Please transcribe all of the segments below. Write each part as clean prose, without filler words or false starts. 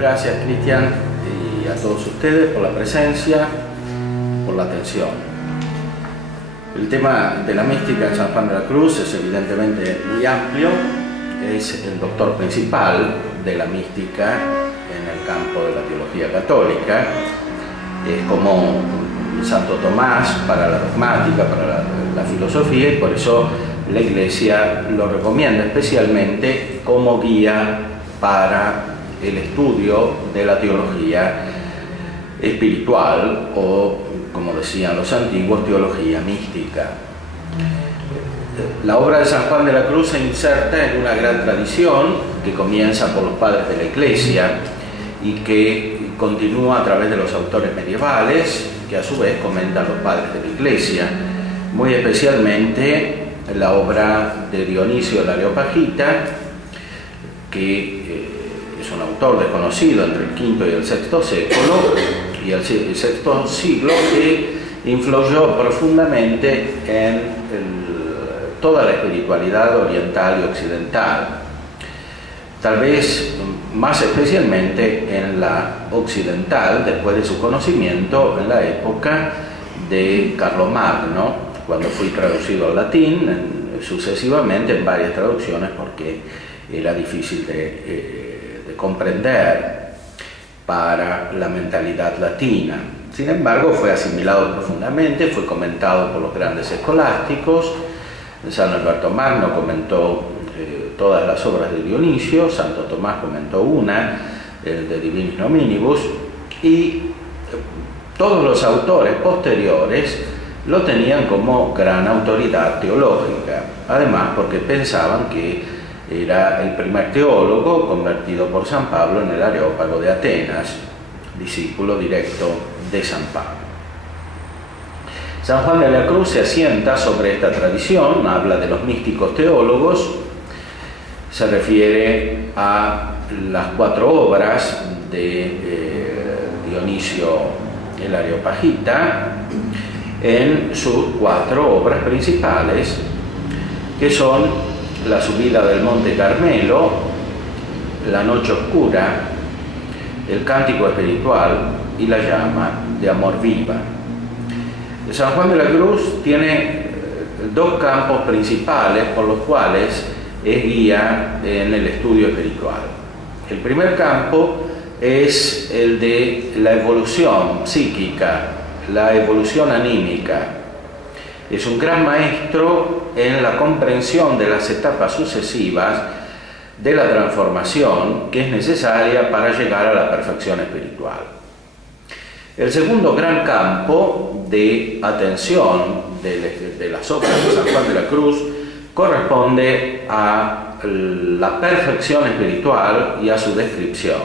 gracias, Cristian, y a todos ustedes por la presencia, por la atención. El tema de la mística en San Juan de la Cruz es evidentemente muy amplio, es el doctor principal de la mística en el campo de la teología católica, es como Santo Tomás para la dogmática, para la filosofía, y por eso la Iglesia lo recomienda especialmente como guía para el estudio de la teología espiritual o, como decían los antiguos, teología mística. La obra de San Juan de la Cruz se inserta en una gran tradición que comienza por los padres de la Iglesia y que continúa a través de los autores medievales, que a su vez comentan los padres de la Iglesia, muy especialmente la obra de Dionisio el Areopagita, que es un autor desconocido entre el V y el VI século y el VI siglo, que influyó profundamente en toda la espiritualidad oriental y occidental, tal vez más especialmente en la occidental, después de su conocimiento en la época de Carlomagno, cuando fue traducido al latín, sucesivamente en varias traducciones, porque era difícil de comprender para la mentalidad latina. Sin embargo, fue asimilado profundamente, fue comentado por los grandes escolásticos. San Alberto Magno comentó todas las obras de Dionisio, Santo Tomás comentó una, el de Divinis Nominibus, y todos los autores posteriores lo tenían como gran autoridad teológica, además porque pensaban que era el primer teólogo convertido por San Pablo en el Areópago de Atenas, discípulo directo de San Pablo. San Juan de la Cruz se asienta sobre esta tradición, habla de los místicos teólogos, se refiere a las 4 obras de Dionisio el Areopagita en sus 4 obras principales, que son la subida del Monte Carmelo, la noche oscura, el cántico espiritual y la llama de amor viva. San Juan de la Cruz tiene 2 campos principales por los cuales es guía en el estudio espiritual. El primer campo es el de la evolución psíquica, la evolución anímica. Es un gran maestro en la comprensión de las etapas sucesivas de la transformación que es necesaria para llegar a la perfección espiritual. El segundo gran campo de atención de las obras de San Juan de la Cruz corresponde a la perfección espiritual y a su descripción.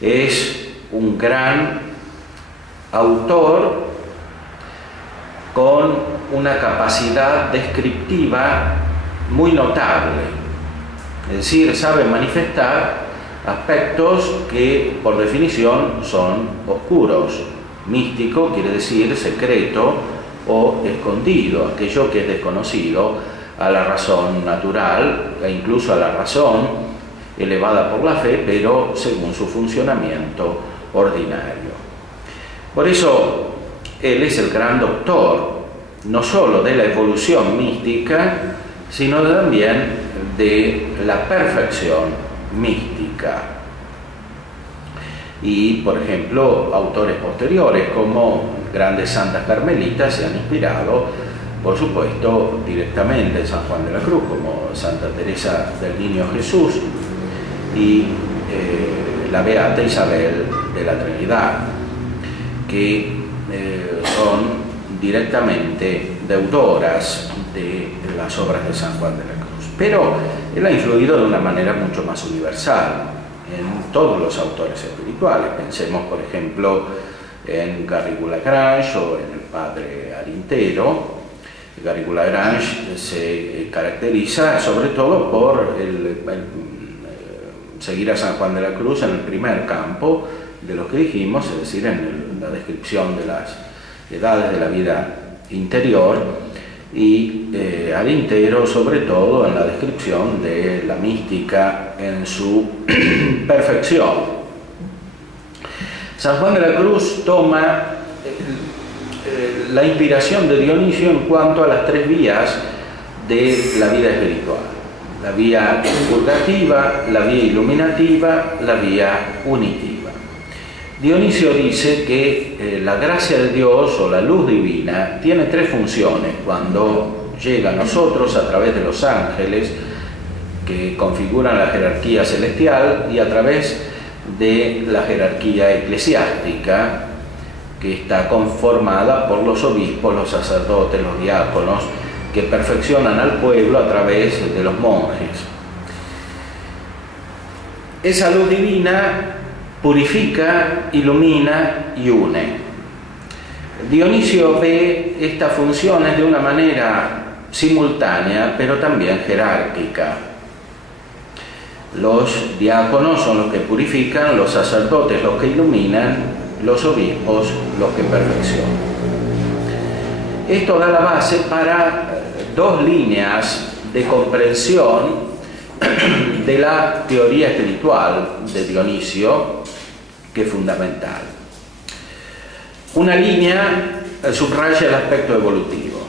Es un gran autor con una capacidad descriptiva muy notable, es decir, sabe manifestar aspectos que por definición son oscuros. Místico quiere decir secreto o escondido, aquello que es desconocido a la razón natural e incluso a la razón elevada por la fe, pero según su funcionamiento ordinario. Por eso él es el gran doctor, no solo de la evolución mística, sino también de la perfección mística. Y, por ejemplo, autores posteriores como grandes santas carmelitas se han inspirado, por supuesto, directamente en San Juan de la Cruz, como Santa Teresa del Niño Jesús y la Beata Isabel de la Trinidad, que son directamente deutoras de las obras de San Juan de la Cruz. Pero él ha influido de una manera mucho más universal en todos los autores espirituales. Pensemos, por ejemplo, en Garrigou-Lagrange o en el padre Arintero. Garrigou-Lagrange se caracteriza sobre todo por seguir a San Juan de la Cruz en el primer campo de lo que dijimos, es decir, en la descripción de las edades de la vida interior, y Arintero sobre todo en la descripción de la mística en su perfección. San Juan de la Cruz toma la inspiración de Dionisio en cuanto a las tres vías de la vida espiritual: la vía purgativa, la vía iluminativa, la vía unitiva. Dionisio dice que la gracia de Dios o la luz divina tiene tres funciones cuando llega a nosotros a través de los ángeles que configuran la jerarquía celestial y a través de la jerarquía eclesiástica que está conformada por los obispos, los sacerdotes, los diáconos, que perfeccionan al pueblo a través de los monjes. Esa luz divina purifica, ilumina y une. Dionisio ve estas funciones de una manera simultánea, pero también jerárquica. Los diáconos son los que purifican, los sacerdotes los que iluminan, los obispos los que perfeccionan. Esto da la base para dos líneas de comprensión de la teoría espiritual de Dionisio, que es fundamental. Una línea subraya el aspecto evolutivo,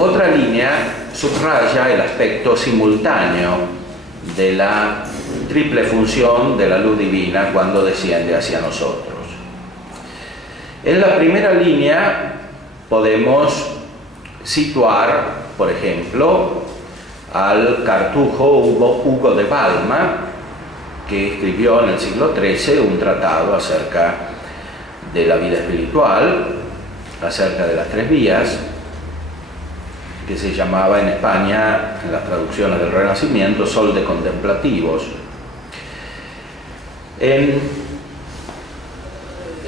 otra línea subraya el aspecto simultáneo de la triple función de la luz divina cuando desciende hacia nosotros. En la primera línea podemos situar, por ejemplo, al cartujo Hugo de Balma, que escribió en el siglo XIII un tratado acerca de la vida espiritual, acerca de las tres vías, que se llamaba en España, en las traducciones del Renacimiento, Sol de Contemplativos. En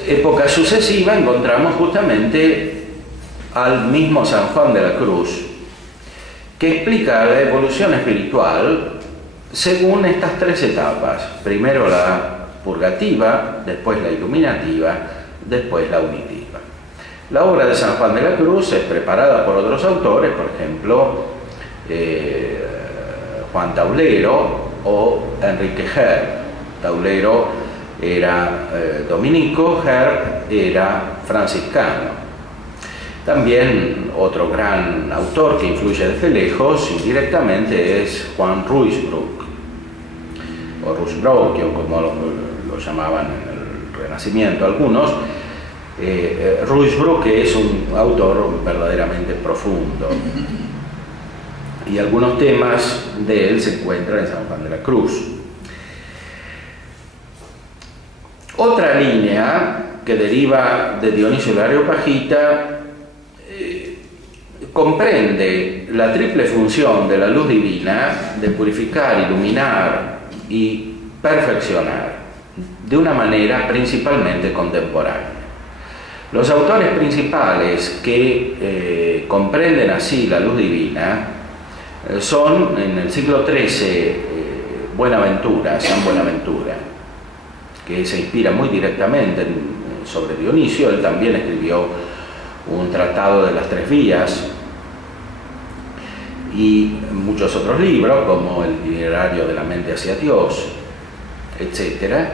época sucesiva encontramos justamente al mismo San Juan de la Cruz, que explica la evolución espiritual según estas tres etapas: primero la purgativa, después la iluminativa, después la unitiva. La obra de San Juan de la Cruz es preparada por otros autores, por ejemplo, Juan Taulero o Enrique Herb. Taulero era dominico, Herb era franciscano. También otro gran autor que influye desde lejos y directamente es Juan Ruysbroek, o Ruysbroek, como lo llamaban en el Renacimiento algunos. Ruysbroek es un autor verdaderamente profundo y algunos temas de él se encuentran en San Juan de la Cruz. Otra línea que deriva de Dionisio el Areopagita comprende la triple función de la luz divina de purificar, iluminar y perfeccionar de una manera principalmente contemporánea. Los autores principales que comprenden así la luz divina son, en el siglo XIII, Buenaventura, San Buenaventura, que se inspira muy directamente sobre Dionisio. Él también escribió un tratado de las tres vías y muchos otros libros, como el Itinerario de la mente hacia Dios, etc.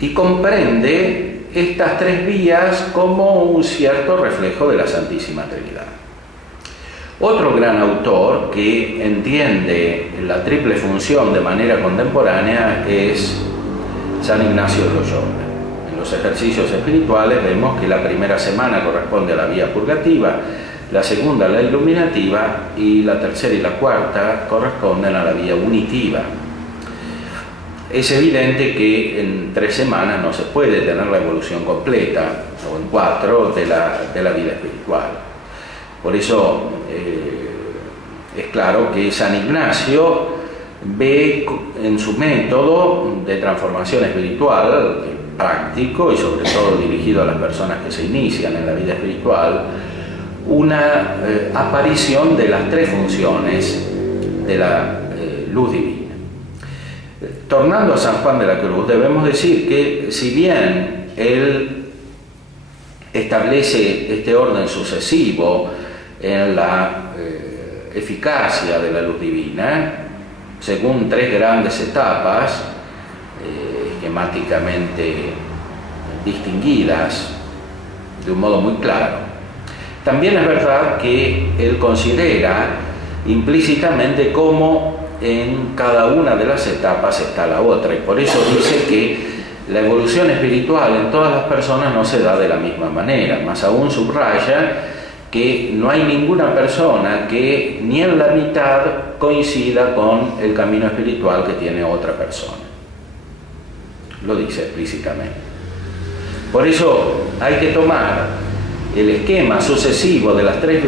Y comprende estas tres vías como un cierto reflejo de la Santísima Trinidad. Otro gran autor que entiende la triple función de manera contemporánea es San Ignacio de Loyola. En los ejercicios espirituales vemos que la primera semana corresponde a la vía purgativa, la segunda a la iluminativa y la tercera y la cuarta corresponden a la vía unitiva. Es evidente que en 3 semanas no se puede tener la evolución completa, o en 4, de la vida espiritual. Por eso es claro que San Ignacio ve en su método de transformación espiritual, práctico y sobre todo dirigido a las personas que se inician en la vida espiritual, una aparición de las tres funciones de la luz divina. Tornando a San Juan de la Cruz, debemos decir que si bien él establece este orden sucesivo en la eficacia de la luz divina, según 3 grandes etapas, esquemáticamente distinguidas de un modo muy claro. También es verdad que él considera implícitamente cómo en cada una de las etapas está la otra, y por eso dice que la evolución espiritual en todas las personas no se da de la misma manera. Más aún subraya que no hay ninguna persona que ni en la mitad coincida con el camino espiritual que tiene otra persona. Lo dice explícitamente. Por eso hay que tomar el esquema sucesivo de las tres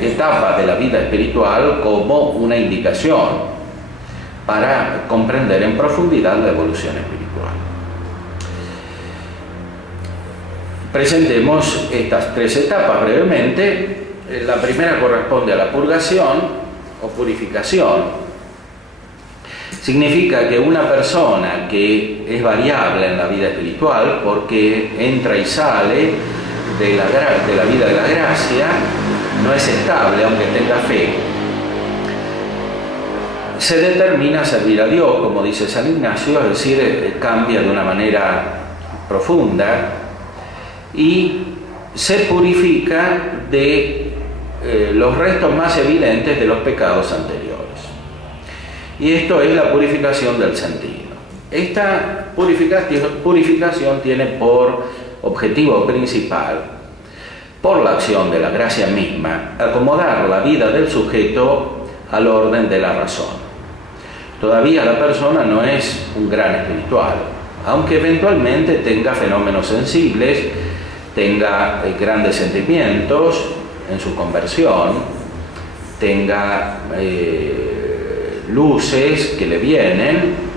etapas de la vida espiritual como una indicación para comprender en profundidad la evolución espiritual. Presentemos estas tres etapas brevemente. La primera corresponde a la purgación o purificación. Significa que una persona que es variable en la vida espiritual porque entra y sale de la vida de la gracia, no es estable aunque tenga fe. Se determina a servir a Dios, como dice San Ignacio, es decir, cambia de una manera profunda y se purifica de los restos más evidentes de los pecados anteriores. Y esto es la purificación del sentido. Esta purificación tiene por objetivo principal, por la acción de la gracia misma, acomodar la vida del sujeto al orden de la razón. Todavía la persona no es un gran espiritual, aunque eventualmente tenga fenómenos sensibles, tenga grandes sentimientos en su conversión, tenga luces que le vienen,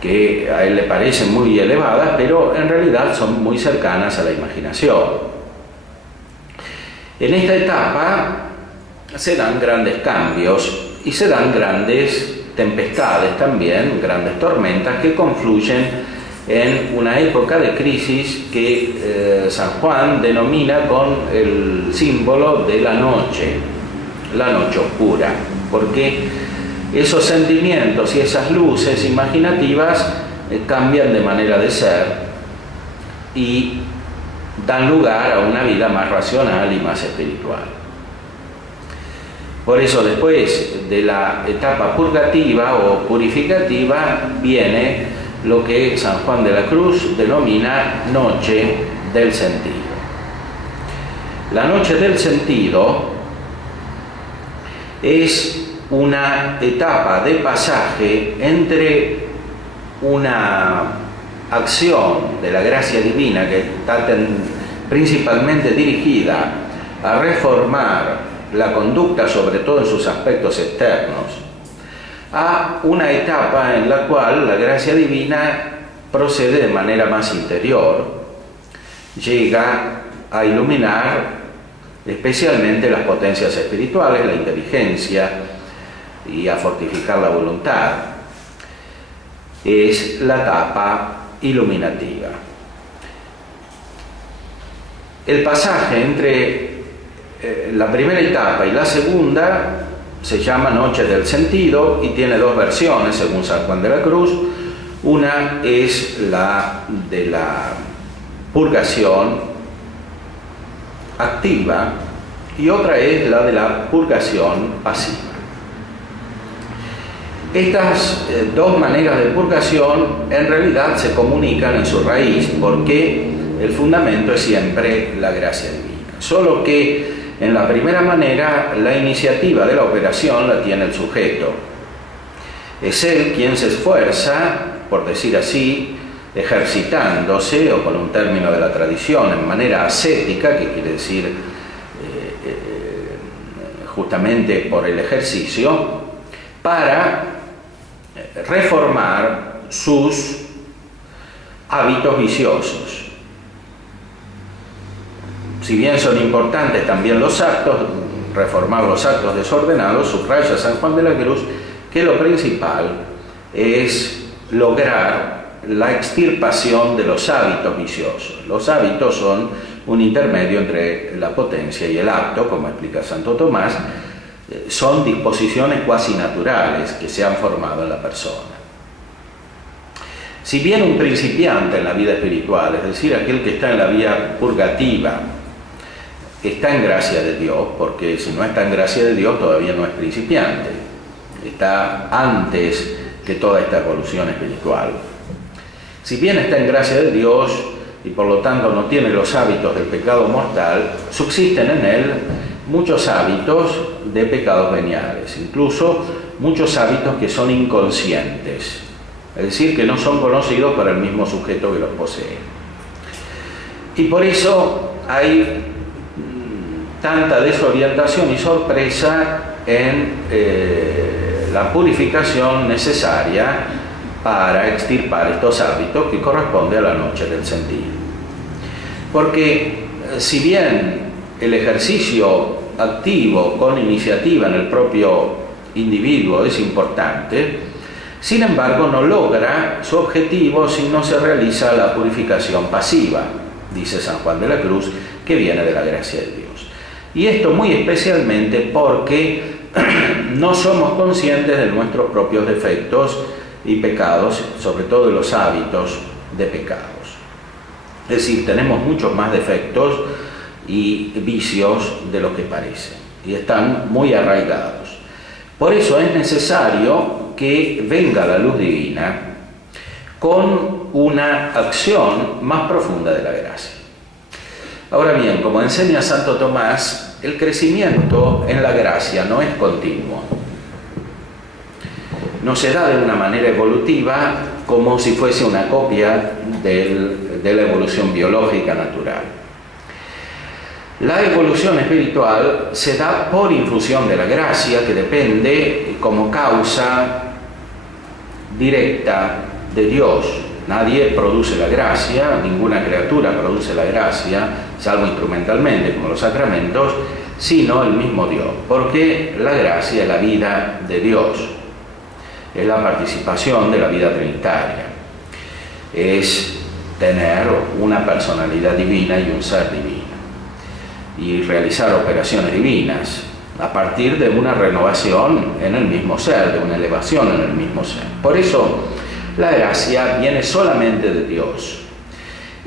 que a él le parecen muy elevadas, pero en realidad son muy cercanas a la imaginación. En esta etapa se dan grandes cambios y se dan grandes tempestades también, grandes tormentas que confluyen en una época de crisis que San Juan denomina con el símbolo de la noche oscura, porque esos sentimientos y esas luces imaginativas cambian de manera de ser y dan lugar a una vida más racional y más espiritual. Por eso después de la etapa purgativa o purificativa viene lo que San Juan de la Cruz denomina noche del sentido. La noche del sentido es una etapa de pasaje entre una acción de la gracia divina que está principalmente dirigida a reformar la conducta, sobre todo en sus aspectos externos, a una etapa en la cual la gracia divina procede de manera más interior, llega a iluminar especialmente las potencias espirituales, la inteligencia, y a fortificar la voluntad. Es la etapa iluminativa. El pasaje entre la primera etapa y la segunda se llama Noche del Sentido y tiene dos versiones según San Juan de la Cruz. Una es la de la purgación activa y otra es la de la purgación pasiva. Estas dos maneras de purgación en realidad se comunican en su raíz porque el fundamento es siempre la gracia divina. Solo que en la primera manera la iniciativa de la operación la tiene el sujeto. Es él quien se esfuerza, por decir así, ejercitándose, o con un término de la tradición, en manera ascética, que quiere decir justamente por el ejercicio, para reformar sus hábitos viciosos. Si bien son importantes también los actos, reformar los actos desordenados, subraya San Juan de la Cruz que lo principal es lograr la extirpación de los hábitos viciosos. Los hábitos son un intermedio entre la potencia y el acto, como explica Santo Tomás. Son disposiciones cuasi naturales que se han formado en la persona. Si bien un principiante en la vida espiritual, es decir, aquel que está en la vía purgativa, está en gracia de Dios, porque si no está en gracia de Dios todavía no es principiante, está antes que toda esta evolución espiritual. Si bien está en gracia de Dios y por lo tanto no tiene los hábitos del pecado mortal, subsisten en él muchos hábitos de pecados veniales, incluso muchos hábitos que son inconscientes, es decir, que no son conocidos para el mismo sujeto que los posee. Y por eso hay tanta desorientación y sorpresa en la purificación necesaria para extirpar estos hábitos que corresponde a la noche del sentido. Porque si bien el ejercicio activo con iniciativa en el propio individuo es importante, sin embargo no logra su objetivo si no se realiza la purificación pasiva, dice San Juan de la Cruz, que viene de la gracia de Dios. Y esto muy especialmente porque no somos conscientes de nuestros propios defectos y pecados, sobre todo de los hábitos de pecados. Es decir, tenemos muchos más defectos y vicios de lo que parecen, y están muy arraigados. Por eso es necesario que venga la luz divina con una acción más profunda de la gracia. Ahora bien, como enseña Santo Tomás, el crecimiento en la gracia no es continuo. No se da de una manera evolutiva como si fuese una copia de la evolución biológica natural. La evolución espiritual se da por infusión de la gracia, que depende como causa directa de Dios. Nadie produce la gracia, ninguna criatura produce la gracia, salvo instrumentalmente como los sacramentos, sino el mismo Dios, porque la gracia es la vida de Dios, es la participación de la vida trinitaria, es tener una personalidad divina y un ser divino, y realizar operaciones divinas a partir de una renovación en el mismo ser, de una elevación en el mismo ser. Por eso la gracia viene solamente de Dios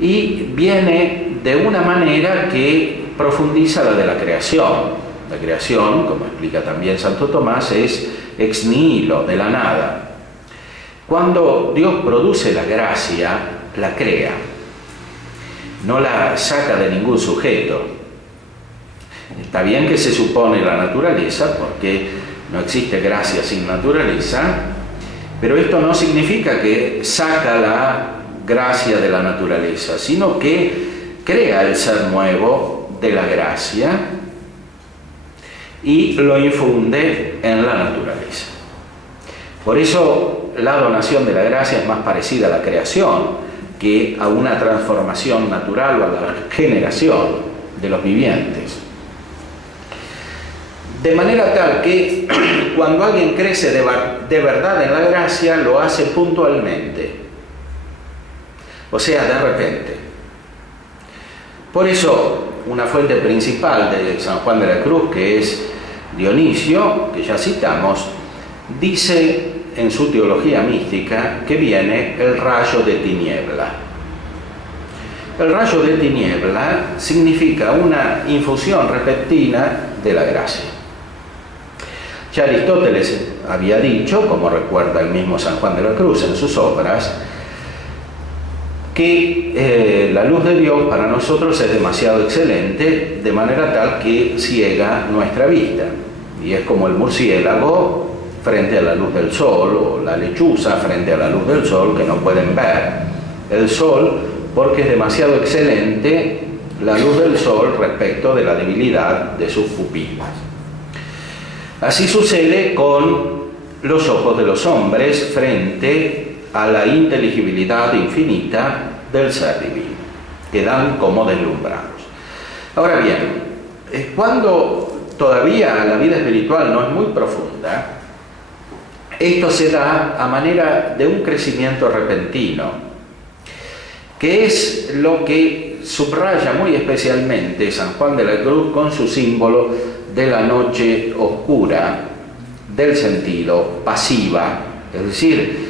y viene de una manera que profundiza la de la creación. La creación, como explica también Santo Tomás, es ex nihilo, de la nada. Cuando Dios produce la gracia, la crea, no la saca de ningún sujeto. Está bien que se supone la naturaleza, porque no existe gracia sin naturaleza, pero esto no significa que saca la gracia de la naturaleza, sino que crea el ser nuevo de la gracia y lo infunde en la naturaleza. Por eso la donación de la gracia es más parecida a la creación que a una transformación natural o a la generación de los vivientes. De manera tal que cuando alguien crece de verdad en la gracia, lo hace puntualmente, o sea, de repente. Por eso, una fuente principal de San Juan de la Cruz, que es Dionisio, que ya citamos, dice en su teología mística que viene el rayo de tiniebla. El rayo de tiniebla significa una infusión repentina de la gracia. Ya Aristóteles había dicho, como recuerda el mismo San Juan de la Cruz en sus obras, que la luz de Dios para nosotros es demasiado excelente, de manera tal que ciega nuestra vista. Y es como el murciélago frente a la luz del sol, o la lechuza frente a la luz del sol, que no pueden ver el sol porque es demasiado excelente la luz del sol respecto de la debilidad de sus pupilas. Así sucede con los ojos de los hombres frente a la inteligibilidad infinita del ser divino. Quedan como deslumbrados. Ahora bien, cuando todavía la vida espiritual no es muy profunda, esto se da a manera de un crecimiento repentino, que es lo que subraya muy especialmente San Juan de la Cruz con su símbolo de la noche oscura del sentido, pasiva, es decir,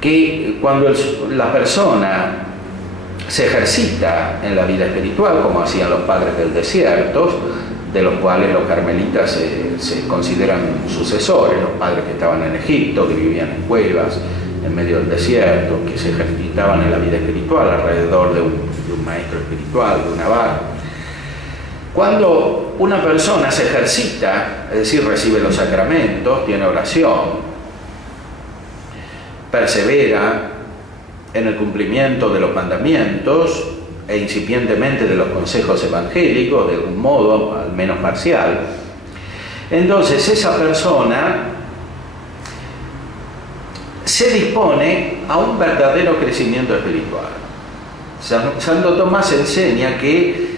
que cuando la persona se ejercita en la vida espiritual, como hacían los padres del desierto, de los cuales los carmelitas se consideran sucesores, los padres que estaban en Egipto, que vivían en cuevas, en medio del desierto, que se ejercitaban en la vida espiritual alrededor de un maestro espiritual, de un abad. Cuando una persona se ejercita, es decir, recibe los sacramentos, tiene oración, persevera en el cumplimiento de los mandamientos e incipientemente de los consejos evangélicos, de algún modo, al menos parcial, entonces esa persona se dispone a un verdadero crecimiento espiritual. Santo Tomás enseña que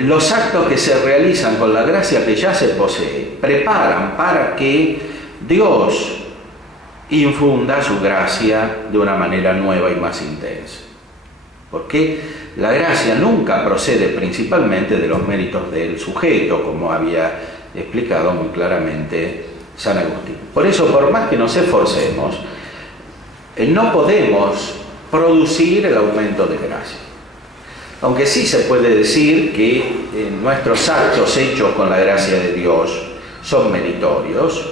los actos que se realizan con la gracia que ya se posee preparan para que Dios infunda su gracia de una manera nueva y más intensa. Porque la gracia nunca procede principalmente de los méritos del sujeto, como había explicado muy claramente San Agustín. Por eso, por más que nos esforcemos, no podemos producir el aumento de gracia. Aunque sí se puede decir que nuestros actos hechos con la gracia de Dios son meritorios,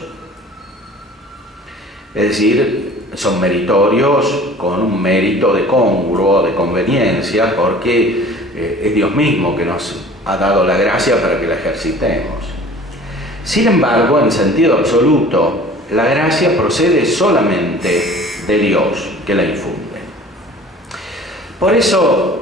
es decir, son meritorios con un mérito de congruo, de conveniencia, porque es Dios mismo que nos ha dado la gracia para que la ejercitemos. Sin embargo, en sentido absoluto, la gracia procede solamente de Dios que la infunde. Por eso,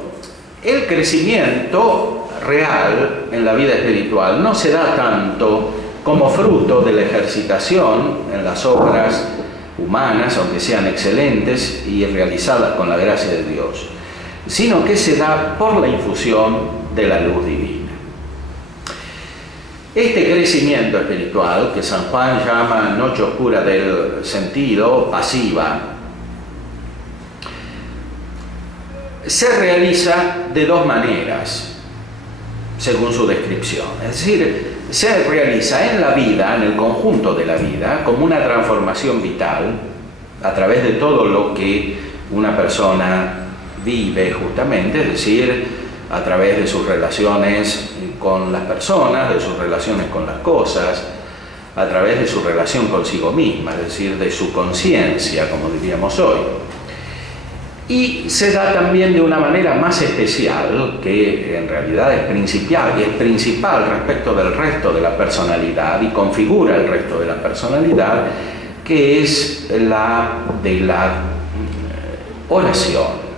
el crecimiento real en la vida espiritual no se da tanto como fruto de la ejercitación en las obras humanas, aunque sean excelentes y realizadas con la gracia de Dios, sino que se da por la infusión de la luz divina. Este crecimiento espiritual, que San Juan llama noche oscura del sentido, pasiva, se realiza de dos maneras, según su descripción. Es decir, se realiza en la vida, en el conjunto de la vida, como una transformación vital, a través de todo lo que una persona vive justamente, es decir, a través de sus relaciones con las personas, de sus relaciones con las cosas, a través de su relación consigo misma, es decir, de su conciencia, como diríamos hoy. Y se da también de una manera más especial, que en realidad es principal respecto del resto de la personalidad y configura el resto de la personalidad, que es la de la oración.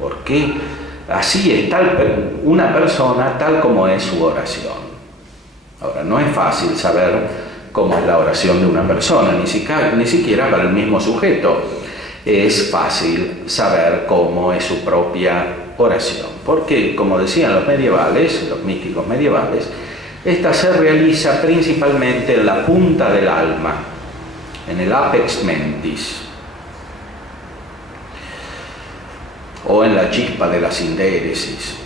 Porque así es una persona tal como es su oración. Ahora, no es fácil saber cómo es la oración de una persona, ni siquiera para el mismo sujeto es fácil saber cómo es su propia oración, porque, como decían los medievales, los místicos medievales, esta se realiza principalmente en la punta del alma, en el apex mentis, o en la chispa de la sindéresis,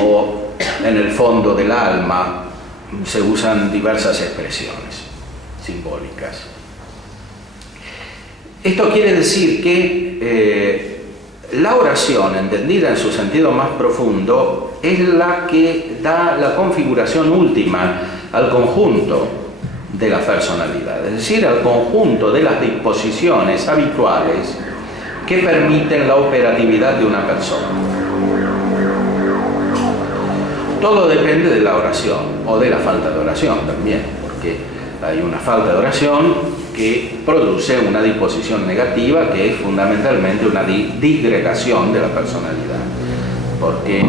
o en el fondo del alma. Se usan diversas expresiones simbólicas. Esto quiere decir que la oración, entendida en su sentido más profundo, es la que da la configuración última al conjunto de la personalidad, es decir, al conjunto de las disposiciones habituales que permiten la operatividad de una persona. Todo depende de la oración, o de la falta de oración también, porque hay una falta de oración que produce una disposición negativa, que es fundamentalmente una disgregación de la personalidad, porque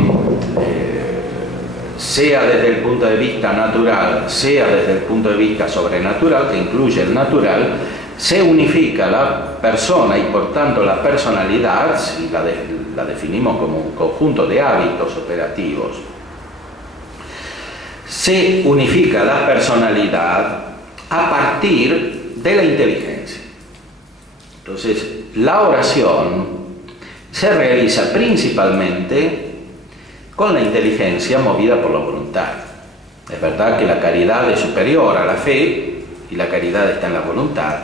sea desde el punto de vista natural, sea desde el punto de vista sobrenatural, que incluye el natural, se unifica la persona y por tanto la personalidad, si la definimos como un conjunto de hábitos operativos, se unifica la personalidad a partir de la inteligencia. Entonces, la oración se realiza principalmente con la inteligencia movida por la voluntad. Es verdad que la caridad es superior a la fe y la caridad está en la voluntad,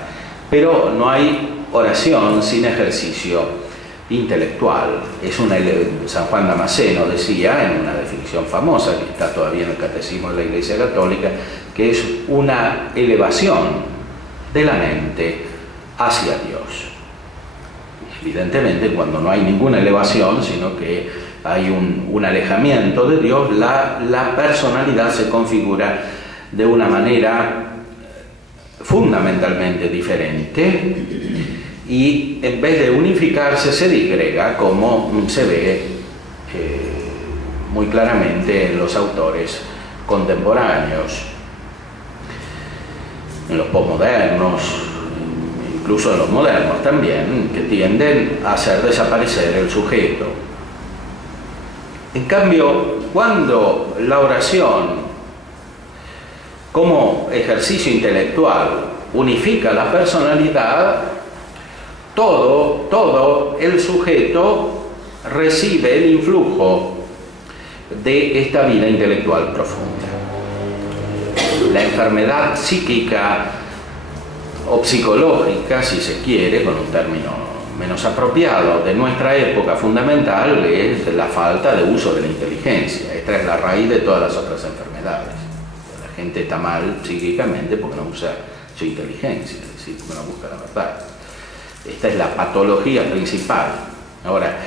pero no hay oración sin ejercicio intelectual. San Juan Damasceno decía, en una definición famosa que está todavía en el Catecismo de la Iglesia Católica, que es una elevación de la mente hacia Dios. Evidentemente, cuando no hay ninguna elevación, sino que hay un alejamiento de Dios, la personalidad se configura de una manera fundamentalmente diferente y en vez de unificarse se disgrega, como se ve muy claramente en los autores contemporáneos, en los posmodernos, incluso en los modernos también, que tienden a hacer desaparecer el sujeto. En cambio, cuando la oración como ejercicio intelectual unifica la personalidad, todo el sujeto recibe el influjo de esta vida intelectual profunda. La enfermedad psíquica o psicológica, si se quiere, con un término menos apropiado, de nuestra época fundamental es la falta de uso de la inteligencia. Esta es la raíz de todas las otras enfermedades. La gente está mal psíquicamente porque no usa su inteligencia, es decir, porque no busca la verdad. Esta es la patología principal. Ahora,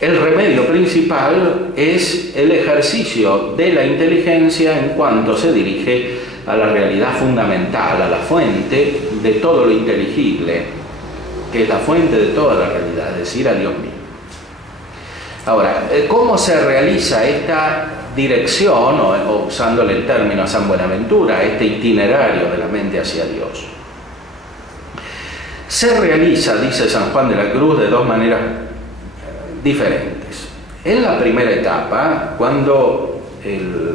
el remedio principal es el ejercicio de la inteligencia en cuanto se dirige a la realidad fundamental, a la fuente de todo lo inteligible, que es la fuente de toda la realidad, es decir, a Dios mismo. Ahora, ¿cómo se realiza esta dirección, o usándole el término a San Buenaventura, este itinerario de la mente hacia Dios? Se realiza, dice San Juan de la Cruz, de dos maneras diferentes. En la primera etapa, cuando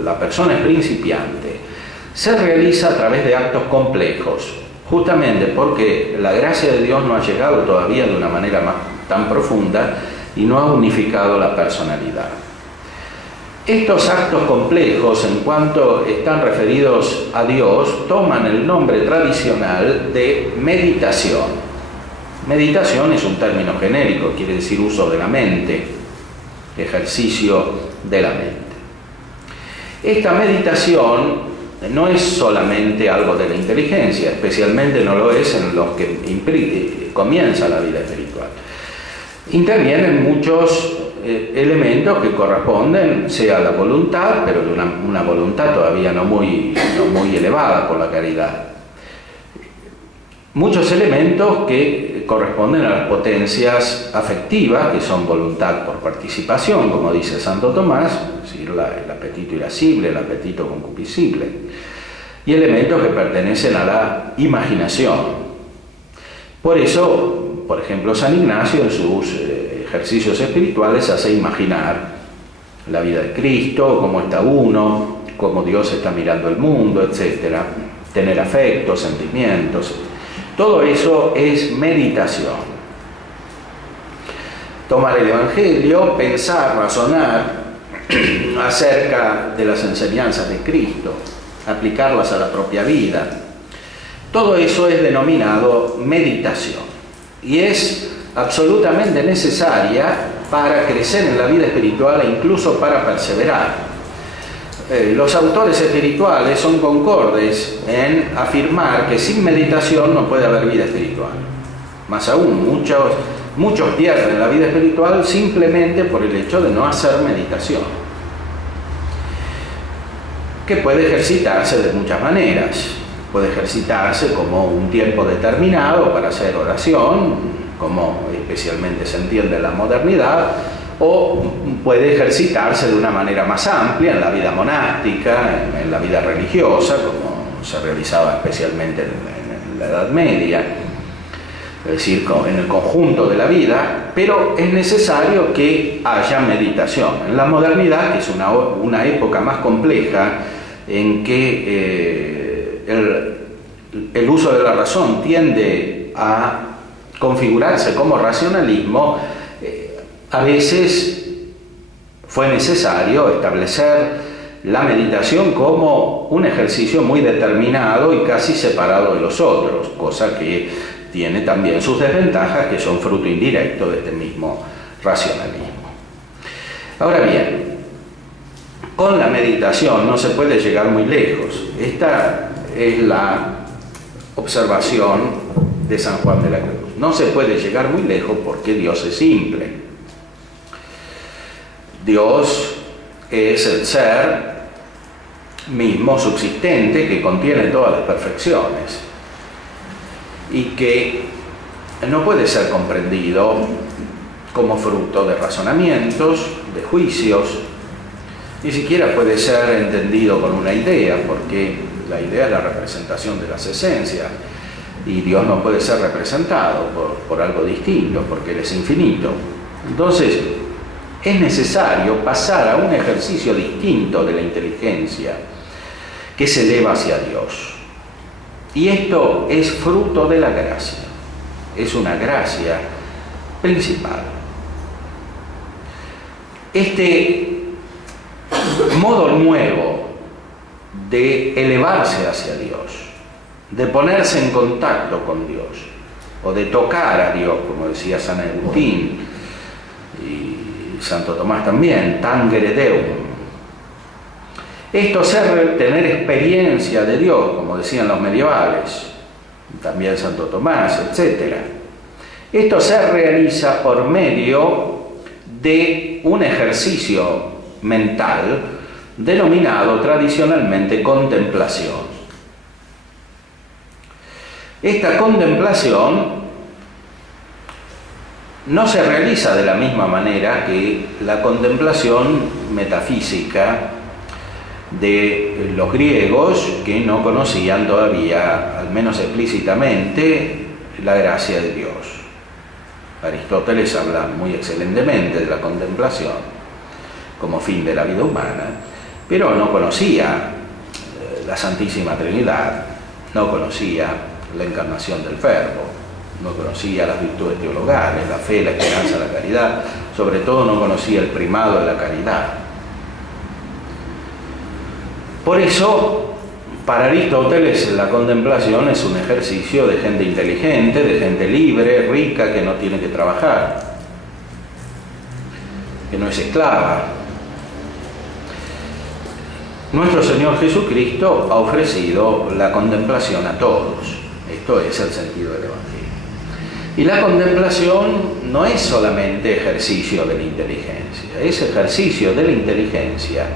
la persona es principiante, se realiza a través de actos complejos, justamente porque la gracia de Dios no ha llegado todavía de una manera tan profunda y no ha unificado la personalidad. Estos actos complejos, en cuanto están referidos a Dios, toman el nombre tradicional de meditación. Meditación es un término genérico, quiere decir uso de la mente, ejercicio de la mente. Esta meditación no es solamente algo de la inteligencia, especialmente no lo es en los que comienza la vida espiritual. Intervienen muchos elementos que corresponden, sea la voluntad, pero de una voluntad todavía no muy elevada por la caridad. Muchos elementos que corresponden a las potencias afectivas, que son voluntad por participación, como dice Santo Tomás, es decir, el apetito irascible, el apetito concupiscible, y elementos que pertenecen a la imaginación. Por eso, por ejemplo, San Ignacio en sus ejercicios espirituales hace imaginar la vida de Cristo, cómo está uno, cómo Dios está mirando el mundo, etc. Tener afectos, sentimientos. Todo eso es meditación. Tomar el Evangelio, pensar, razonar acerca de las enseñanzas de Cristo, aplicarlas a la propia vida. Todo eso es denominado meditación y es absolutamente necesaria para crecer en la vida espiritual e incluso para perseverar. Los autores espirituales son concordes en afirmar que sin meditación no puede haber vida espiritual. Más aún, muchos pierden la vida espiritual simplemente por el hecho de no hacer meditación, que puede ejercitarse de muchas maneras. Puede ejercitarse como un tiempo determinado para hacer oración, como especialmente se entiende en la modernidad, o puede ejercitarse de una manera más amplia en la vida monástica, en la vida religiosa, como se realizaba especialmente en la Edad Media, es decir, en el conjunto de la vida, pero es necesario que haya meditación. En la modernidad, que es una época más compleja, en que el uso de la razón tiende a configurarse como racionalismo, a veces fue necesario establecer la meditación como un ejercicio muy determinado y casi separado de los otros, cosa que tiene también sus desventajas, que son fruto indirecto de este mismo racionalismo. Ahora bien, con la meditación no se puede llegar muy lejos. Esta es la observación de San Juan de la Cruz. No se puede llegar muy lejos porque Dios es simple. Dios es el ser mismo subsistente que contiene todas las perfecciones y que no puede ser comprendido como fruto de razonamientos, de juicios, ni siquiera puede ser entendido con una idea, porque la idea es la representación de las esencias y Dios no puede ser representado por algo distinto, porque Él es infinito. Entonces, es necesario pasar a un ejercicio distinto de la inteligencia que se eleva hacia Dios. Y esto es fruto de la gracia, es una gracia principal. Este modo nuevo de elevarse hacia Dios, de ponerse en contacto con Dios, o de tocar a Dios, como decía San Agustín y Santo Tomás también, tangere Deum. Esto es tener experiencia de Dios, como decían los medievales, también Santo Tomás, etc. Esto se realiza por medio de un ejercicio mental denominado tradicionalmente contemplación. Esta contemplación no se realiza de la misma manera que la contemplación metafísica de los griegos, que no conocían todavía, al menos explícitamente, la gracia de Dios. Aristóteles habla muy excelentemente de la contemplación como fin de la vida humana, pero no conocía la Santísima Trinidad, no conocía la encarnación del Verbo, no conocía las virtudes teologales, la fe, la esperanza, la caridad, sobre todo no conocía el primado de la caridad. Por eso, para Aristóteles, la contemplación es un ejercicio de gente inteligente, de gente libre, rica, que no tiene que trabajar, que no es esclava. Nuestro Señor Jesucristo ha ofrecido la contemplación a todos. Esto es el sentido del Evangelio. Y la contemplación no es solamente ejercicio de la inteligencia, es ejercicio de la inteligencia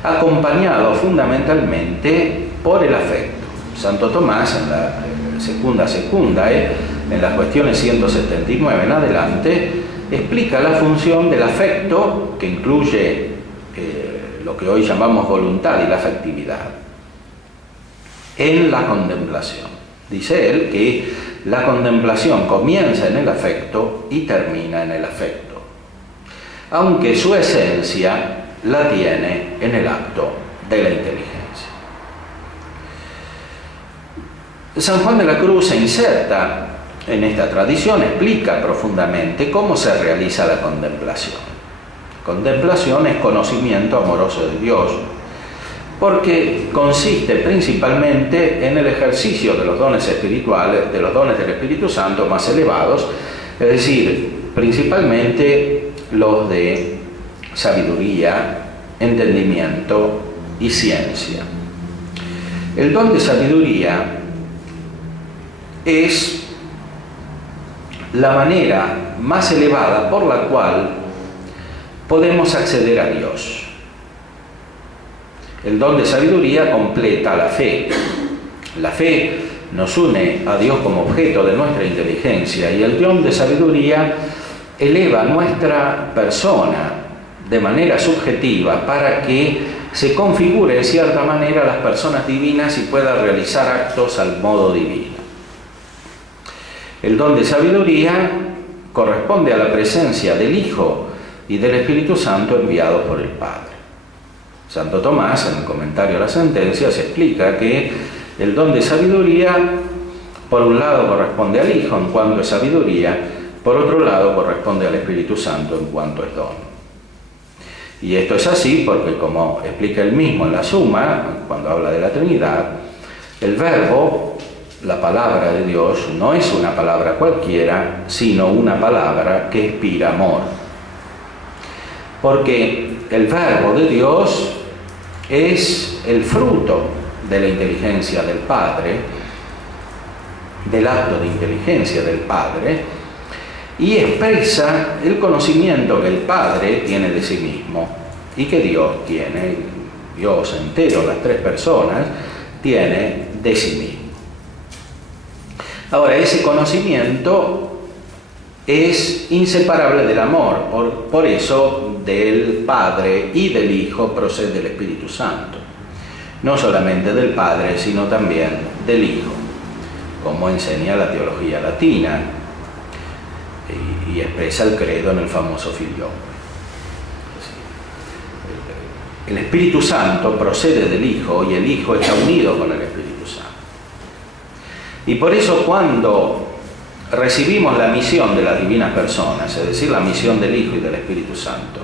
acompañado fundamentalmente por el afecto. Santo Tomás, en la segunda, en las cuestiones 179 en adelante, explica la función del afecto, que incluye lo que hoy llamamos voluntad y la afectividad, en la contemplación. Dice él que la contemplación comienza en el afecto y termina en el afecto, aunque su esencia la tiene en el acto de la inteligencia. San Juan de la Cruz se inserta en esta tradición, explica profundamente cómo se realiza la contemplación. Contemplación es conocimiento amoroso de Dios, porque consiste principalmente en el ejercicio de los dones espirituales, de los dones del Espíritu Santo más elevados, es decir, principalmente los de sabiduría, entendimiento y ciencia. El don de sabiduría es la manera más elevada por la cual podemos acceder a Dios. El don de sabiduría completa la fe. La fe nos une a Dios como objeto de nuestra inteligencia y el don de sabiduría eleva nuestra persona de manera subjetiva para que se configure en cierta manera las personas divinas y pueda realizar actos al modo divino. El don de sabiduría corresponde a la presencia del Hijo y del Espíritu Santo enviados por el Padre. Santo Tomás, en el comentario a las sentencias, explica que el don de sabiduría, por un lado, corresponde al Hijo en cuanto es sabiduría, por otro lado, corresponde al Espíritu Santo en cuanto es don. Y esto es así porque, como explica él mismo en la Suma, cuando habla de la Trinidad, el Verbo la palabra de Dios no es una palabra cualquiera, sino una palabra que inspira amor. Porque el verbo de Dios es el fruto de la inteligencia del Padre, del acto de inteligencia del Padre, y expresa el conocimiento que el Padre tiene de sí mismo y que Dios tiene, Dios entero, las tres personas, tiene de sí mismo. Ahora, ese conocimiento es inseparable del amor, por eso del Padre y del Hijo procede el Espíritu Santo. No solamente del Padre, sino también del Hijo, como enseña la teología latina y expresa el credo en el famoso Filioque. El Espíritu Santo procede del Hijo y el Hijo está unido con el Espíritu Santo. Y por eso cuando recibimos la misión de las divinas personas, es decir, la misión del Hijo y del Espíritu Santo,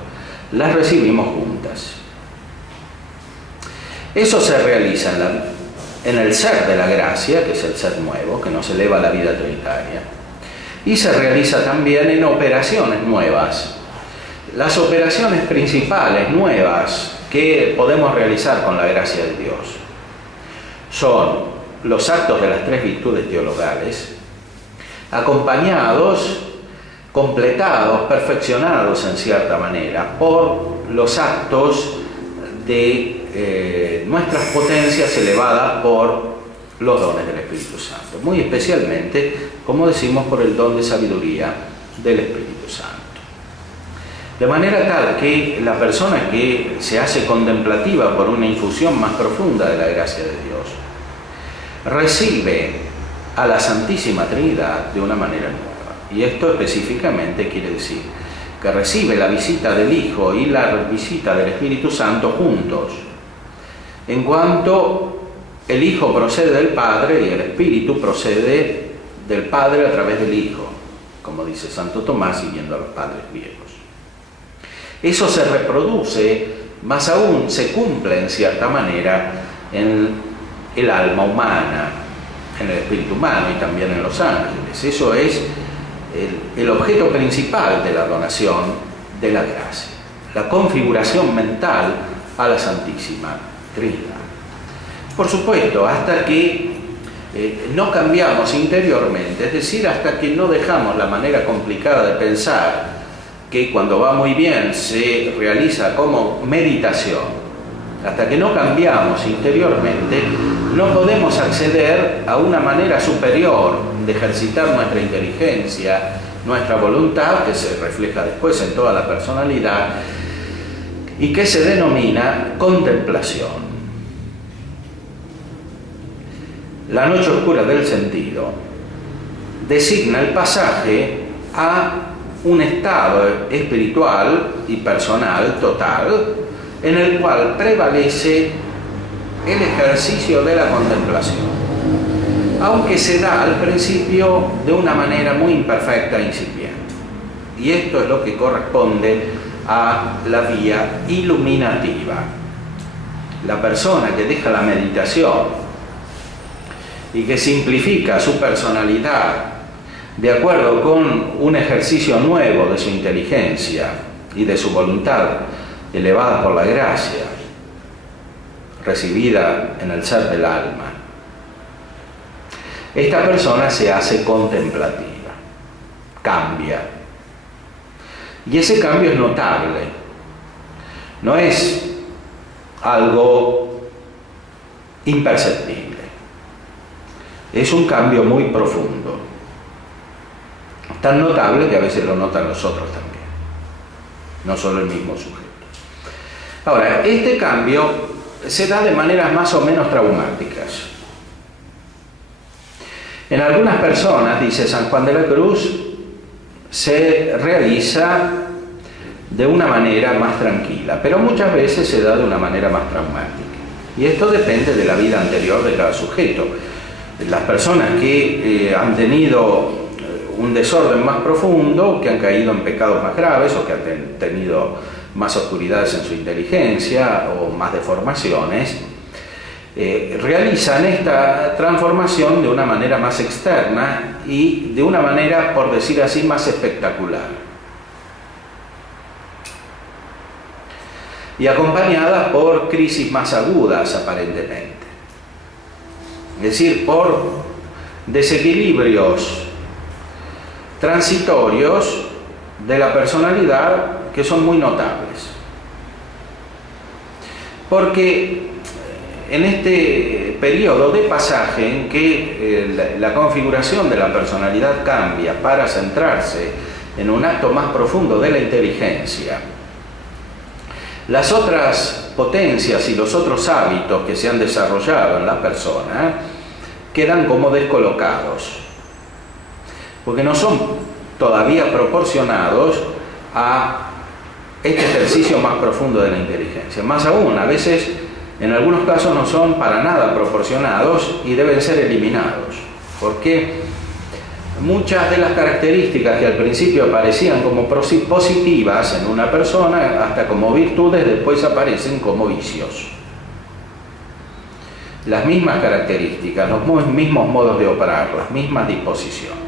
las recibimos juntas. Eso se realiza en el ser de la gracia, que es el ser nuevo, que nos eleva a la vida trinitaria, y se realiza también en operaciones nuevas. Las operaciones principales nuevas que podemos realizar con la gracia de Dios son los actos de las tres virtudes teologales, acompañados, completados, perfeccionados en cierta manera por los actos de nuestras potencias elevadas por los dones del Espíritu Santo, muy especialmente, como decimos, por el don de sabiduría del Espíritu Santo. De manera tal que la persona que se hace contemplativa por una infusión más profunda de la gracia de Dios recibe a la Santísima Trinidad de una manera nueva. Y esto específicamente quiere decir que recibe la visita del Hijo y la visita del Espíritu Santo juntos, en cuanto el Hijo procede del Padre y el Espíritu procede del Padre a través del Hijo, como dice Santo Tomás siguiendo a los padres griegos. Eso se reproduce, más aún se cumple en cierta manera en el alma humana, en el espíritu humano y también en los ángeles. Eso es el objeto principal de la donación de la gracia, la configuración mental a la Santísima Trinidad. Por supuesto, hasta que no cambiamos interiormente, es decir, hasta que no dejamos la manera complicada de pensar que cuando va muy bien se realiza como meditación, hasta que no cambiamos interiormente, no podemos acceder a una manera superior de ejercitar nuestra inteligencia, nuestra voluntad, que se refleja después en toda la personalidad, y que se denomina contemplación. La noche oscura del sentido designa el pasaje a un estado espiritual y personal total en el cual prevalece el ejercicio de la contemplación, aunque se da al principio de una manera muy imperfecta e incipiente. Y esto es lo que corresponde a la vía iluminativa. La persona que deja la meditación y que simplifica su personalidad de acuerdo con un ejercicio nuevo de su inteligencia y de su voluntad elevada por la gracia recibida en el ser del alma, esta persona se hace contemplativa, cambia. Y ese cambio es notable, no es algo imperceptible, es un cambio muy profundo, tan notable que a veces lo notan los otros también, no solo el mismo sujeto. Ahora, este cambio se da de maneras más o menos traumáticas. En algunas personas, dice San Juan de la Cruz, se realiza de una manera más tranquila, pero muchas veces se da de una manera más traumática. Y esto depende de la vida anterior de cada sujeto. Las personas que han tenido un desorden más profundo, que han caído en pecados más graves o que han tenido más oscuridades en su inteligencia o más deformaciones, realizan esta transformación de una manera más externa y de una manera, por decir así, más espectacular. Y acompañada por crisis más agudas, aparentemente. Es decir, por desequilibrios transitorios de la personalidad que son muy notables. Porque en este periodo de pasaje en que la configuración de la personalidad cambia para centrarse en un acto más profundo de la inteligencia, las otras potencias y los otros hábitos que se han desarrollado en la persona quedan como descolocados, porque no son todavía proporcionados a este ejercicio más profundo de la inteligencia. Más aún, a veces, en algunos casos no son para nada proporcionados y deben ser eliminados, porque muchas de las características que al principio aparecían como positivas en una persona, hasta como virtudes, después aparecen como vicios. Las mismas características, los mismos modos de operar, las mismas disposiciones.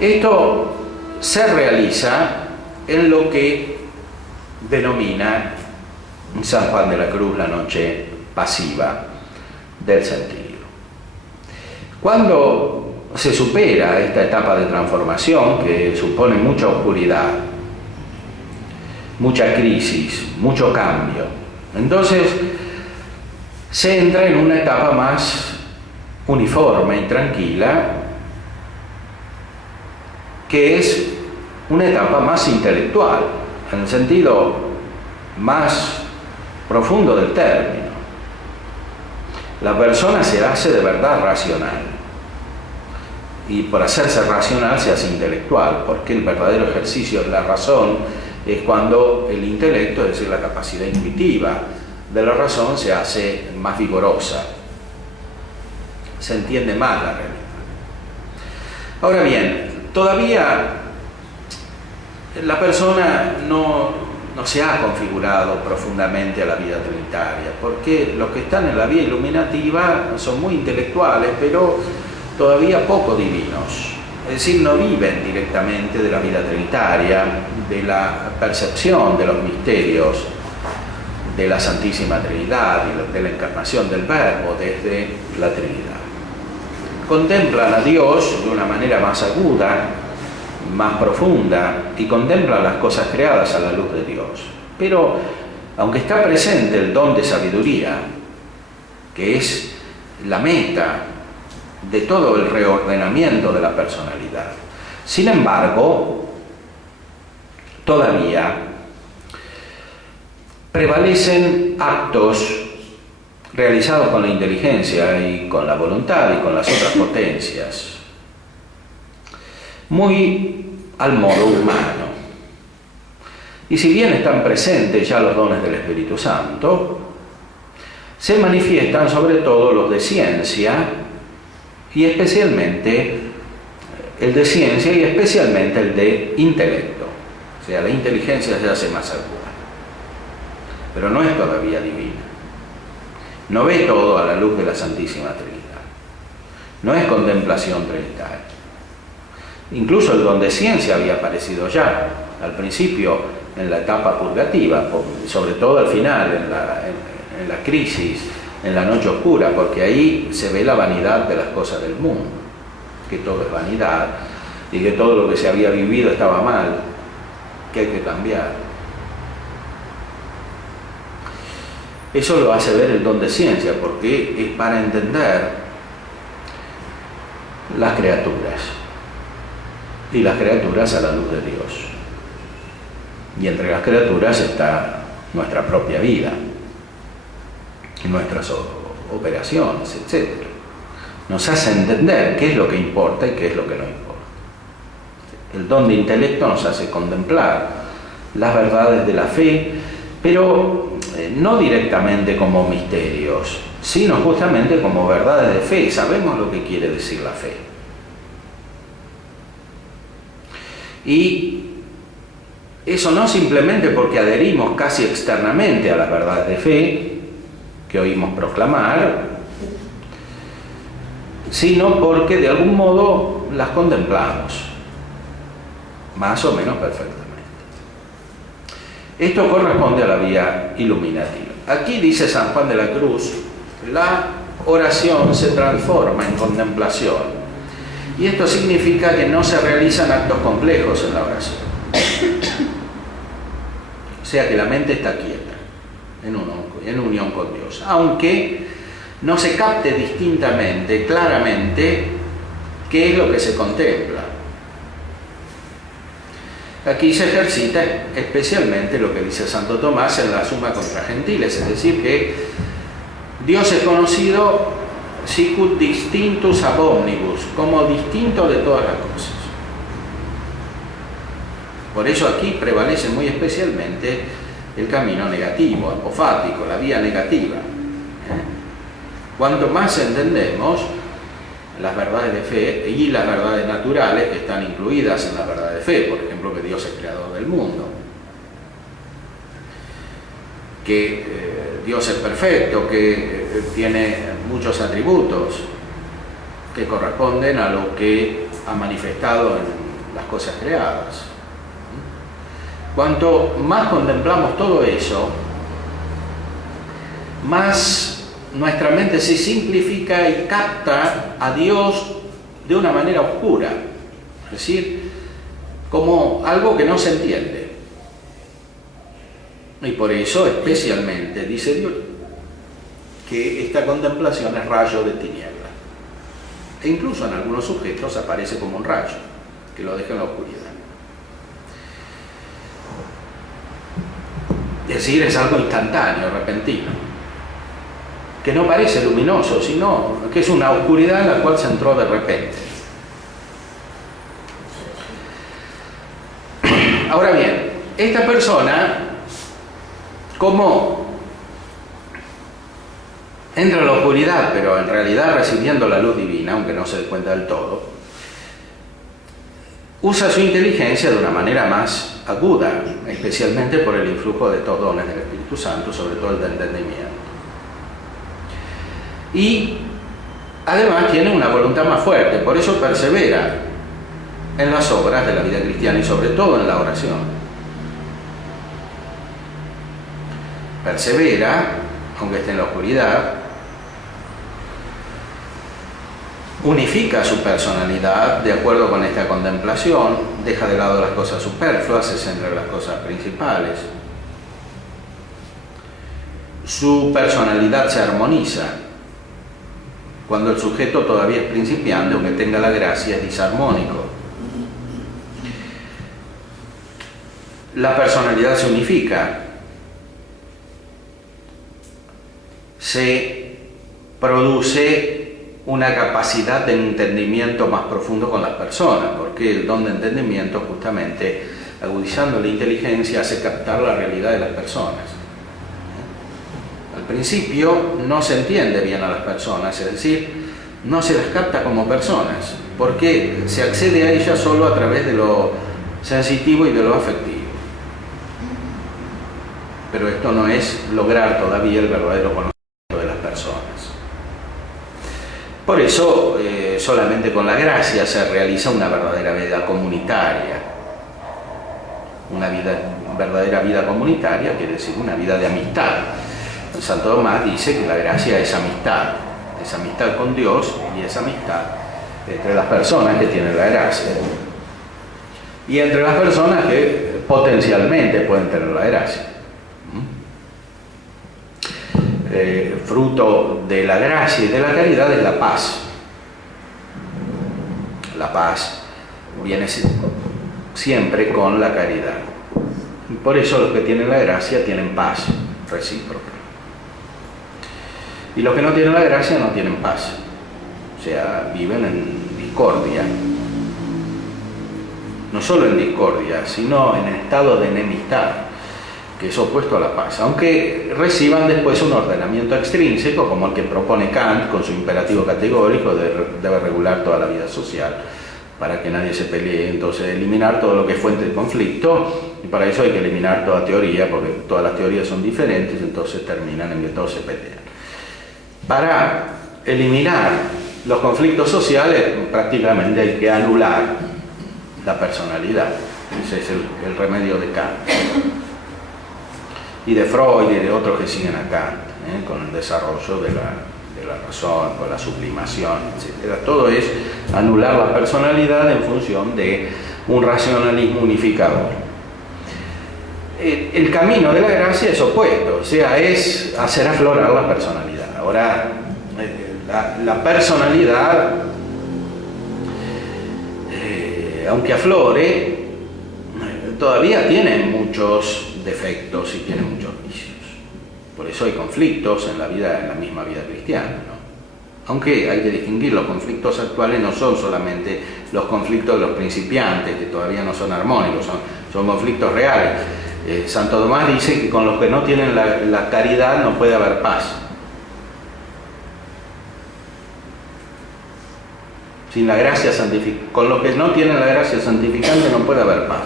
Esto se realiza en lo que denomina San Juan de la Cruz la noche pasiva del sentido. Cuando se supera esta etapa de transformación, que supone mucha oscuridad, mucha crisis, mucho cambio, entonces se entra en una etapa más uniforme y tranquila, que es una etapa más intelectual, en el sentido más profundo del término. La persona se hace de verdad racional, y por hacerse racional se hace intelectual, porque el verdadero ejercicio de la razón es cuando el intelecto, es decir, la capacidad intuitiva de la razón, se hace más vigorosa, se entiende más la realidad. Ahora bien, todavía la persona no se ha configurado profundamente a la vida trinitaria, porque los que están en la vía iluminativa son muy intelectuales, pero todavía poco divinos. Es decir, no viven directamente de la vida trinitaria, de la percepción de los misterios de la Santísima Trinidad y de la encarnación del Verbo desde la Trinidad. Contemplan a Dios de una manera más aguda, más profunda, y contemplan las cosas creadas a la luz de Dios. Pero, aunque está presente el don de sabiduría, que es la meta de todo el reordenamiento de la personalidad, sin embargo, todavía prevalecen actos realizados con la inteligencia y con la voluntad y con las otras potencias, muy al modo humano. Y si bien están presentes ya los dones del Espíritu Santo, se manifiestan sobre todo los de ciencia, y especialmente el de ciencia y especialmente el de intelecto. O sea, la inteligencia se hace más aguda, pero no es todavía divina. No ve todo a la luz de la Santísima Trinidad. No es contemplación trinitaria. Incluso el don de ciencia había aparecido ya, al principio en la etapa purgativa, sobre todo al final, en la crisis, en la noche oscura, porque ahí se ve la vanidad de las cosas del mundo, que todo es vanidad y que todo lo que se había vivido estaba mal, que hay que cambiar. Eso lo hace ver el don de ciencia, porque es para entender las criaturas, y las criaturas a la luz de Dios. Y entre las criaturas está nuestra propia vida, nuestras operaciones, etc. Nos hace entender qué es lo que importa y qué es lo que no importa. El don de intelecto nos hace contemplar las verdades de la fe, pero no directamente como misterios, sino justamente como verdades de fe. Sabemos lo que quiere decir la fe. Y eso no simplemente porque adherimos casi externamente a las verdades de fe, que oímos proclamar, sino porque de algún modo las contemplamos, más o menos perfectamente. Esto corresponde a la vía iluminativa. Aquí dice San Juan de la Cruz, la oración se transforma en contemplación. Y esto significa que no se realizan actos complejos en la oración. O sea que la mente está quieta, en unión con Dios. Aunque no se capte distintamente, claramente, qué es lo que se contempla. Aquí se ejercita especialmente lo que dice Santo Tomás en la Summa contra Gentiles, es decir, que Dios es conocido sicut distintus ab omnibus, como distinto de todas las cosas. Por eso aquí prevalece muy especialmente el camino negativo, apofático, la vía negativa. Cuanto más entendemos las verdades de fe y las verdades naturales que están incluidas en la verdad de fe, por ejemplo, que Dios es creador del mundo, que Dios es perfecto, que tiene muchos atributos que corresponden a lo que ha manifestado en las cosas creadas. Cuanto más contemplamos todo eso, más nuestra mente se simplifica y capta a Dios de una manera oscura, es decir, como algo que no se entiende. Y por eso especialmente dice Dios que esta contemplación es rayo de tiniebla. E incluso en algunos sujetos aparece como un rayo que lo deja en la oscuridad. Es decir, es algo instantáneo, repentino, que no parece luminoso, sino que es una oscuridad en la cual se entró de repente. Ahora bien, esta persona, como entra en la oscuridad, pero en realidad recibiendo la luz divina, aunque no se dé cuenta del todo, usa su inteligencia de una manera más aguda, especialmente por el influjo de estos dones del Espíritu Santo, sobre todo el de entendimiento. Y además tiene una voluntad más fuerte, por eso persevera en las obras de la vida cristiana y sobre todo en la oración. Persevera, aunque esté en la oscuridad, unifica su personalidad de acuerdo con esta contemplación, deja de lado las cosas superfluas, se centra en las cosas principales. Su personalidad se armoniza. Cuando el sujeto todavía es principiante, aunque tenga la gracia, es disarmónico. La personalidad se unifica. Se produce una capacidad de entendimiento más profundo con las personas, porque el don de entendimiento, justamente agudizando la inteligencia, hace captar la realidad de las personas. Al principio no se entiende bien a las personas, es decir, no se las capta como personas, porque se accede a ellas solo a través de lo sensitivo y de lo afectivo. Pero esto no es lograr todavía el verdadero conocimiento de las personas. Por eso, solamente con la gracia se realiza una verdadera vida comunitaria. Una verdadera vida comunitaria quiere decir una vida de amistad. Santo Tomás dice que la gracia es amistad con Dios y es amistad entre las personas que tienen la gracia y entre las personas que potencialmente pueden tener la gracia. Fruto de la gracia y de la caridad es la paz. La paz viene siempre con la caridad. Y por eso los que tienen la gracia tienen paz recíproca. Y los que no tienen la gracia no tienen paz. O sea, viven en discordia. No solo en discordia, sino en estado de enemistad, que es opuesto a la paz, aunque reciban después un ordenamiento extrínseco como el que propone Kant con su imperativo categórico debe regular toda la vida social para que nadie se pelee, entonces eliminar todo lo que es fuente de conflicto, y para eso hay que eliminar toda teoría, porque todas las teorías son diferentes, entonces terminan en que todos se pelean. Para eliminar los conflictos sociales prácticamente hay que anular la personalidad. Ese es el remedio de Kant y de Freud y de otros que siguen a Kant, con el desarrollo de la razón, con la sublimación, etc. Todo es anular la personalidad en función de un racionalismo unificador. El camino de la gracia es opuesto, o sea, es hacer aflorar la personalidad. Ahora, la personalidad, aunque aflore, todavía tiene muchos defectos y tiene muchos vicios. Por eso hay conflictos en la misma vida cristiana, ¿no? Aunque hay que distinguir, los conflictos actuales no son solamente los conflictos de los principiantes, que todavía no son armónicos, son conflictos reales. Santo Tomás dice que con los que no tienen la caridad no puede haber paz. Sin la gracia con los que no tienen la gracia santificante no puede haber paz.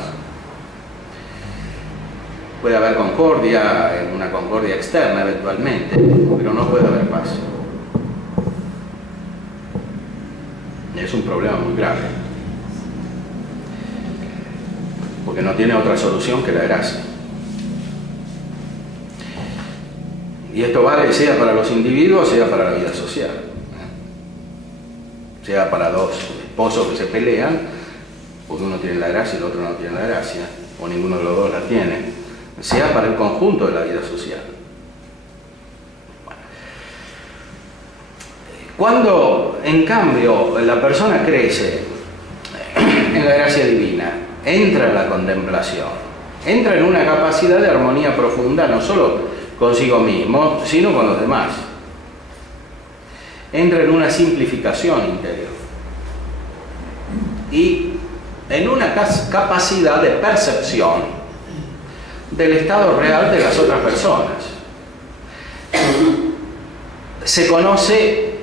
Puede haber concordia, una concordia externa eventualmente, pero no puede haber paz. Es un problema muy grave, porque no tiene otra solución que la gracia. Y esto vale sea para los individuos, sea para la vida social. Sea para dos esposos que se pelean, porque uno tiene la gracia y el otro no tiene la gracia, o ninguno de los dos la tiene, sea para el conjunto de la vida social. Bueno. Cuando, en cambio, la persona crece en la gracia divina, entra en la contemplación, entra en una capacidad de armonía profunda, no solo consigo mismo, sino con los demás. Entra en una simplificación interior y en una capacidad de percepción del estado real de las otras personas. Se conoce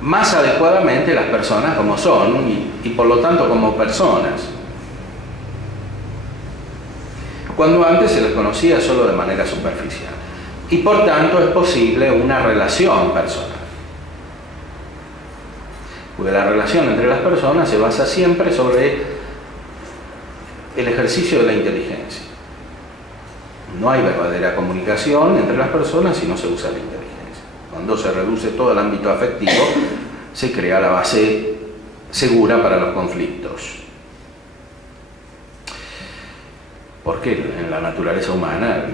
más adecuadamente las personas como son y por lo tanto como personas, cuando antes se les conocía solo de manera superficial, y por tanto es posible una relación personal. Porque la relación entre las personas se basa siempre sobre el ejercicio de la inteligencia. No hay verdadera comunicación entre las personas si no se usa la inteligencia. Cuando se reduce todo el ámbito afectivo, se crea la base segura para los conflictos. Porque en la naturaleza humana,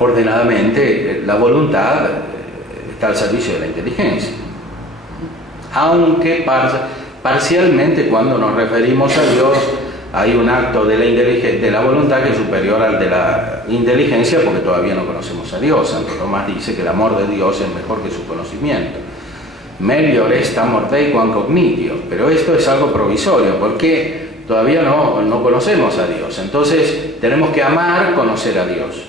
ordenadamente, la voluntad está al servicio de la inteligencia, aunque parcialmente cuando nos referimos a Dios hay un acto de la voluntad que es superior al de la inteligencia, porque todavía no conocemos a Dios. Santo Tomás dice que el amor de Dios es mejor que su conocimiento. Melior est amor Dei quam cognitio. Pero esto es algo provisorio, porque todavía no conocemos a Dios. Entonces tenemos que amar, conocer a Dios.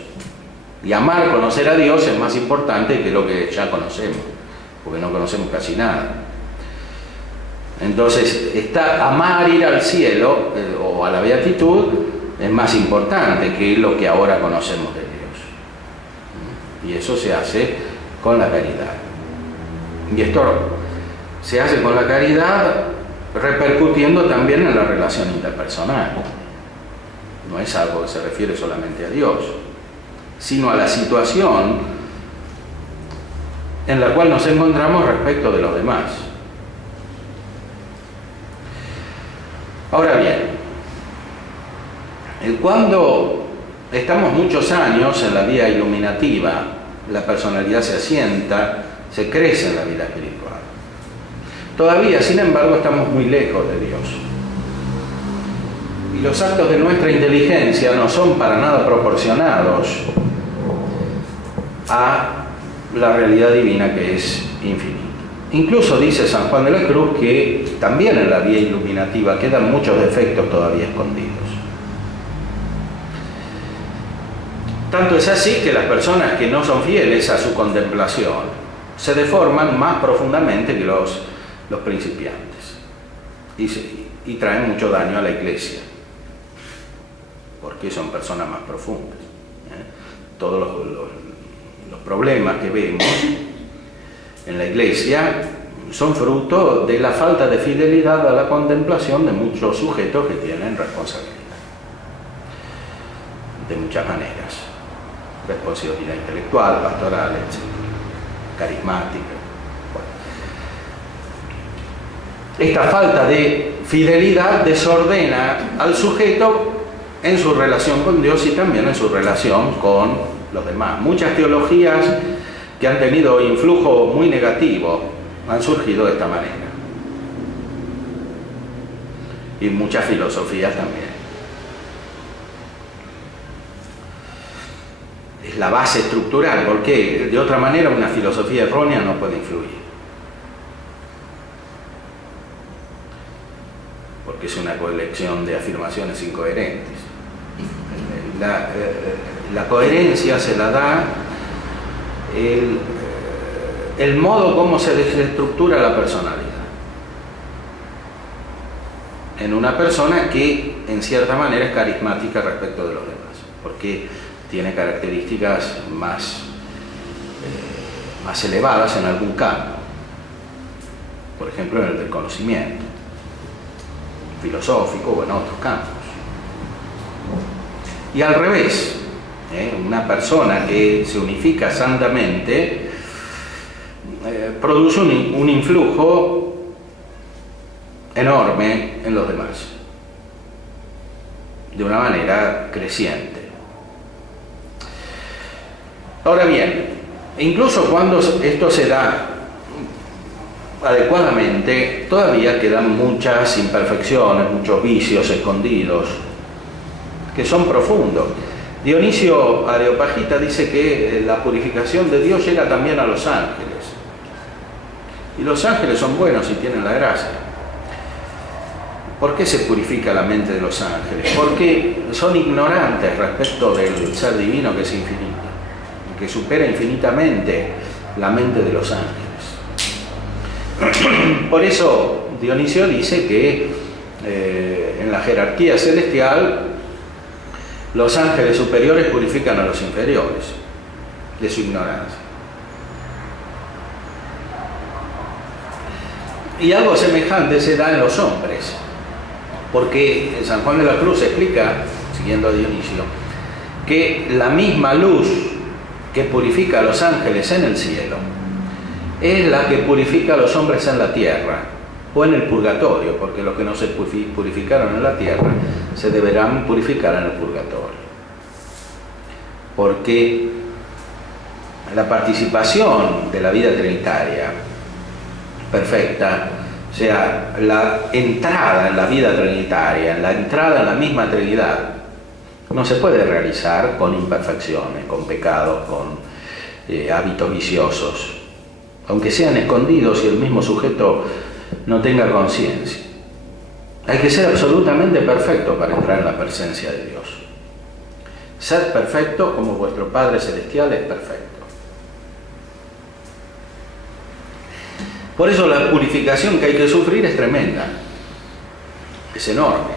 Y amar, conocer a Dios es más importante que lo que ya conocemos, porque no conocemos casi nada. Entonces, amar, ir al cielo o a la beatitud es más importante que lo que ahora conocemos de Dios. Y eso se hace con la caridad. Y esto se hace con la caridad repercutiendo también en la relación interpersonal. No es algo que se refiere solamente a Dios, sino a la situación en la cual nos encontramos respecto de los demás. Ahora bien, cuando estamos muchos años en la vida iluminativa, la personalidad se asienta, se crece en la vida espiritual. Todavía, sin embargo, estamos muy lejos de Dios. Y los actos de nuestra inteligencia no son para nada proporcionados a la realidad divina, que es infinita. Incluso dice San Juan de la Cruz que también en la vía iluminativa quedan muchos defectos todavía escondidos. Tanto es así que las personas que no son fieles a su contemplación se deforman más profundamente que los principiantes y traen mucho daño a la Iglesia, porque son personas más profundas. Todos los problemas que vemos en la Iglesia son fruto de la falta de fidelidad a la contemplación de muchos sujetos que tienen responsabilidad, de muchas maneras: responsabilidad intelectual, pastoral, etc., carismática. Esta falta de fidelidad desordena al sujeto en su relación con Dios y también en su relación con los demás. Muchas teologías que han tenido influjo muy negativo han surgido de esta manera. Y muchas filosofías también. Es la base estructural, porque de otra manera una filosofía errónea no puede influir. Porque es una colección de afirmaciones incoherentes. La coherencia se la da el modo como se desestructura la personalidad en una persona que en cierta manera es carismática respecto de los demás, porque tiene características más elevadas en algún campo, por ejemplo en el del conocimiento filosófico o en otros campos. Y al revés, una persona que se unifica santamente produce un influjo enorme en los demás, de una manera creciente. Ahora bien, incluso cuando esto se da adecuadamente, todavía quedan muchas imperfecciones, muchos vicios escondidos, que son profundos. Dionisio Areopagita dice que la purificación de Dios llega también a los ángeles. Y los ángeles son buenos y tienen la gracia. ¿Por qué se purifica la mente de los ángeles? Porque son ignorantes respecto del ser divino que es infinito, que supera infinitamente la mente de los ángeles. Por eso Dionisio dice que en la jerarquía celestial los ángeles superiores purifican a los inferiores de su ignorancia. Y algo semejante se da en los hombres, porque San Juan de la Cruz explica, siguiendo a Dionisio, que la misma luz que purifica a los ángeles en el cielo es la que purifica a los hombres en la tierra o en el purgatorio, porque los que no se purificaron en la tierra se deberán purificar en el purgatorio, porque la participación de la vida trinitaria perfecta, o sea, la entrada en la vida trinitaria, la entrada en la misma Trinidad, no se puede realizar con imperfecciones, con pecados, con hábitos viciosos, aunque sean escondidos y el mismo sujeto no tenga conciencia. Hay que ser absolutamente perfecto para entrar en la presencia de Dios. Sed perfecto como vuestro Padre Celestial es perfecto. Por eso la purificación que hay que sufrir es tremenda, es enorme.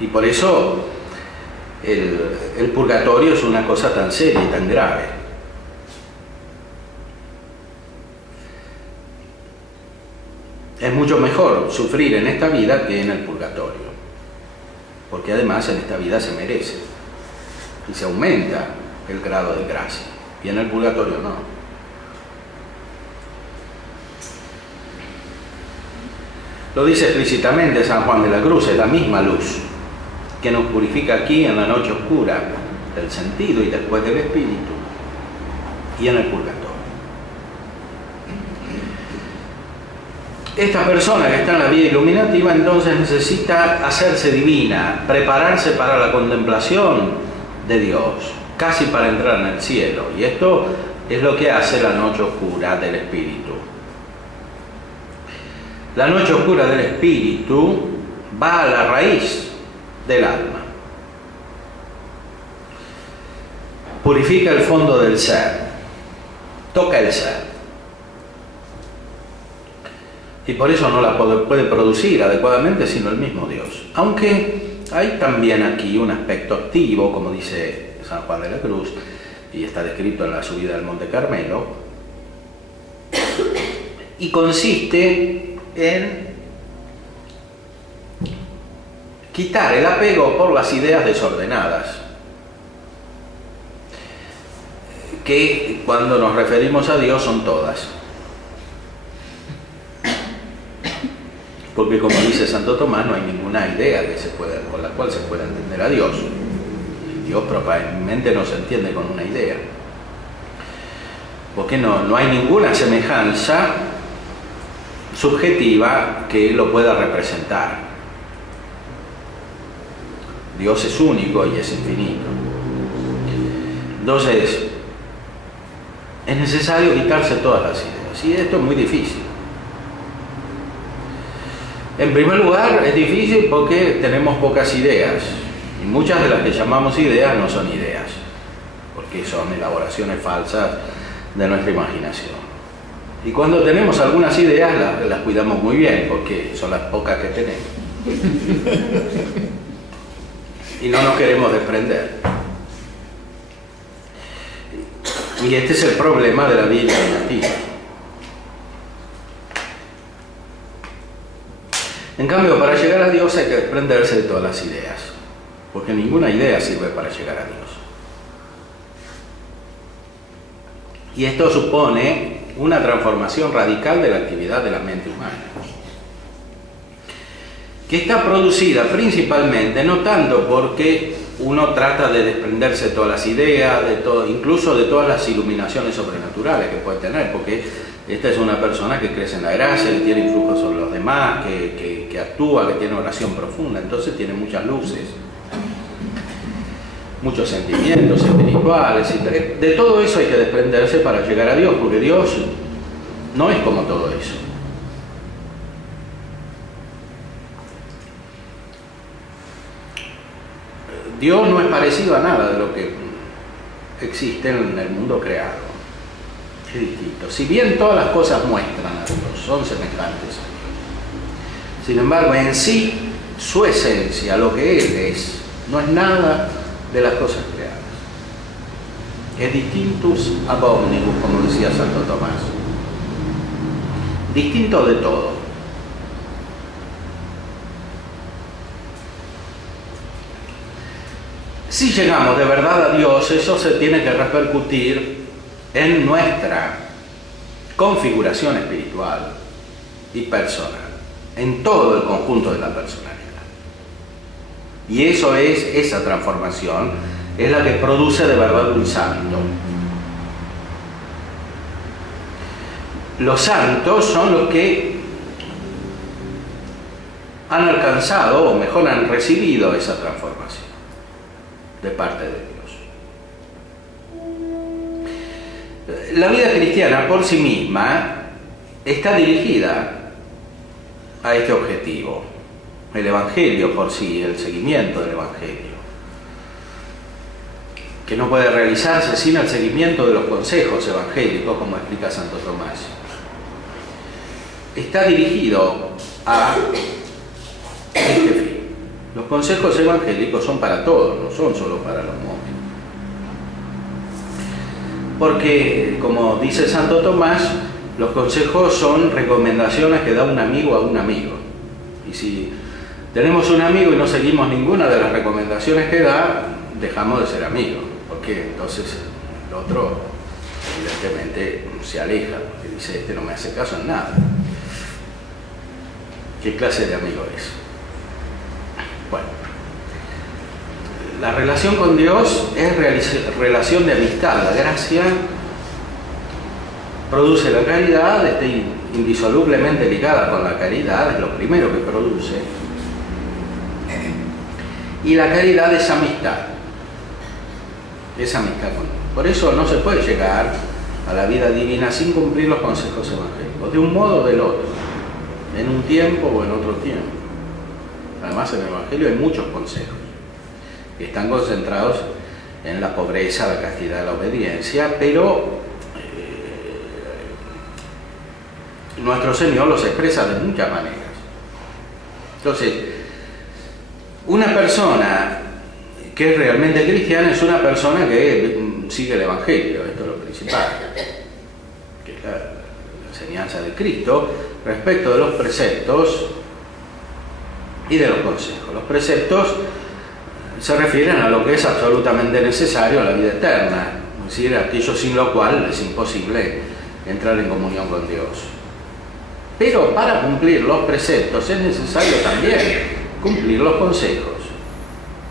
Y por eso el purgatorio es una cosa tan seria y tan grave. Es mucho mejor sufrir en esta vida que en el purgatorio, porque además en esta vida se merece y se aumenta el grado de gracia, y en el purgatorio no. Lo dice explícitamente San Juan de la Cruz: es la misma luz que nos purifica aquí en la noche oscura del sentido y después del espíritu, y en el purgatorio. Esta persona que está en la vida iluminativa entonces necesita hacerse divina, prepararse para la contemplación de Dios, casi para entrar en el cielo, y esto es lo que hace la noche oscura del espíritu. La noche oscura del espíritu va a la raíz del alma, purifica el fondo del ser, toca el ser, y por eso no la puede producir adecuadamente sino el mismo Dios. Aunque hay también aquí un aspecto activo, como dice San Juan de la Cruz, y está descrito en la subida del Monte Carmelo, y consiste en quitar el apego por las ideas desordenadas, que cuando nos referimos a Dios son todas. Porque como dice Santo Tomás, no hay ninguna idea con la cual se pueda entender a Dios. Dios probablemente no se entiende con una idea. Porque no hay ninguna semejanza subjetiva que lo pueda representar. Dios es único y es infinito. Entonces, es necesario quitarse todas las ideas. Y esto es muy difícil. En primer lugar, es difícil porque tenemos pocas ideas. Y muchas de las que llamamos ideas no son ideas, porque son elaboraciones falsas de nuestra imaginación. Y cuando tenemos algunas ideas, las cuidamos muy bien, porque son las pocas que tenemos. Y no nos queremos desprender. Y este es el problema de la Biblia nativa. En cambio, para llegar a Dios hay que desprenderse de todas las ideas, porque ninguna idea sirve para llegar a Dios. Y esto supone una transformación radical de la actividad de la mente humana, que está producida principalmente no tanto porque uno trata de desprenderse de todas las ideas, incluso de todas las iluminaciones sobrenaturales que puede tener, porque esta es una persona que crece en la gracia, que tiene influjo sobre los demás, que actúa, que tiene oración profunda, entonces tiene muchas luces, muchos sentimientos espirituales, y de todo eso hay que desprenderse para llegar a Dios, porque Dios no es como todo eso. Dios no es parecido a nada de lo que existe en el mundo creado. Es distinto. Si bien todas las cosas muestran a Dios, son semejantes a Dios, sin embargo, en sí, su esencia, lo que Él es, no es nada de las cosas creadas. Es distintus ab omnibus, como decía Santo Tomás. Distinto de todo. Si llegamos de verdad a Dios, eso se tiene que repercutir en nuestra configuración espiritual y personal, en todo el conjunto de la personalidad. Y esa transformación es la que produce de verdad un santo. Los santos son los que han alcanzado, o mejor han recibido esa transformación de parte de Dios. La vida cristiana por sí misma está dirigida a este objetivo. El Evangelio por sí, el seguimiento del Evangelio, que no puede realizarse sin el seguimiento de los consejos evangélicos, como explica Santo Tomás. Está dirigido a este fin. Los consejos evangélicos son para todos, no son solo para los monjes. Porque, como dice Santo Tomás, los consejos son recomendaciones que da un amigo a un amigo. Y si tenemos un amigo y no seguimos ninguna de las recomendaciones que da, dejamos de ser amigos, porque entonces el otro evidentemente se aleja, porque dice, este no me hace caso en nada. ¿Qué clase de amigo es? Bueno, la relación con Dios es relación de amistad. La gracia produce la caridad, está indisolublemente ligada con la caridad, es lo primero que produce. Y la caridad es amistad. Es amistad con Dios. Por eso no se puede llegar a la vida divina sin cumplir los consejos evangélicos, de un modo o del otro, en un tiempo o en otro tiempo. Además, en el Evangelio hay muchos consejos que están concentrados en la pobreza, la castidad, la obediencia, pero nuestro Señor los expresa de muchas maneras. Entonces, una persona que es realmente cristiana es una persona que sigue el Evangelio, esto es lo principal, que es la enseñanza de Cristo respecto de los preceptos y de los consejos. Los preceptos se refieren a lo que es absolutamente necesario a la vida eterna, es decir, aquello sin lo cual es imposible entrar en comunión con Dios. Pero para cumplir los preceptos es necesario también cumplir los consejos,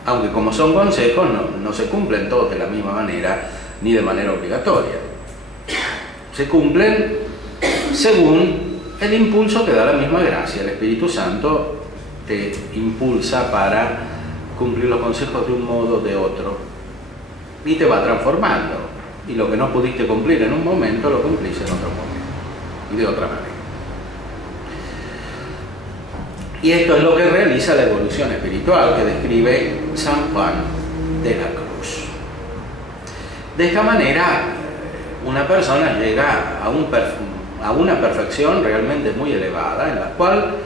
aunque como son consejos no se cumplen todos de la misma manera ni de manera obligatoria. Se cumplen según el impulso que da la misma gracia. El Espíritu Santo te impulsa para cumplir los consejos de un modo o de otro y te va transformando, y lo que no pudiste cumplir en un momento lo cumplís en otro momento y de otra manera. Y esto es lo que realiza la evolución espiritual que describe San Juan de la Cruz. De esta manera, una persona llega a una perfección realmente muy elevada, en la cual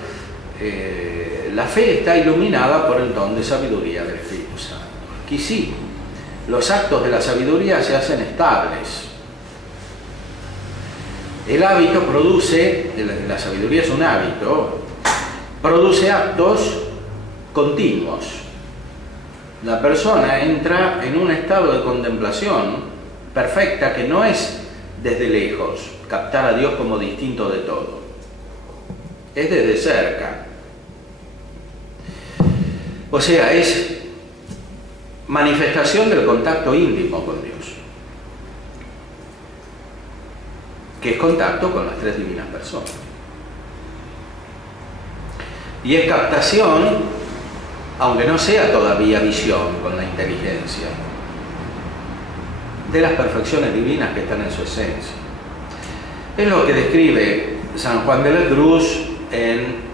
la fe está iluminada por el don de sabiduría del Espíritu Santo. Aquí sí, los actos de la sabiduría se hacen estables. El hábito produce, la sabiduría es un hábito, produce actos continuos. La persona entra en un estado de contemplación perfecta que no es desde lejos, captar a Dios como distinto de todo. Es desde cerca. O sea, es manifestación del contacto íntimo con Dios, que es contacto con las tres divinas personas. Y es captación, aunque no sea todavía visión con la inteligencia, de las perfecciones divinas que están en su esencia. Es lo que describe San Juan de la Cruz en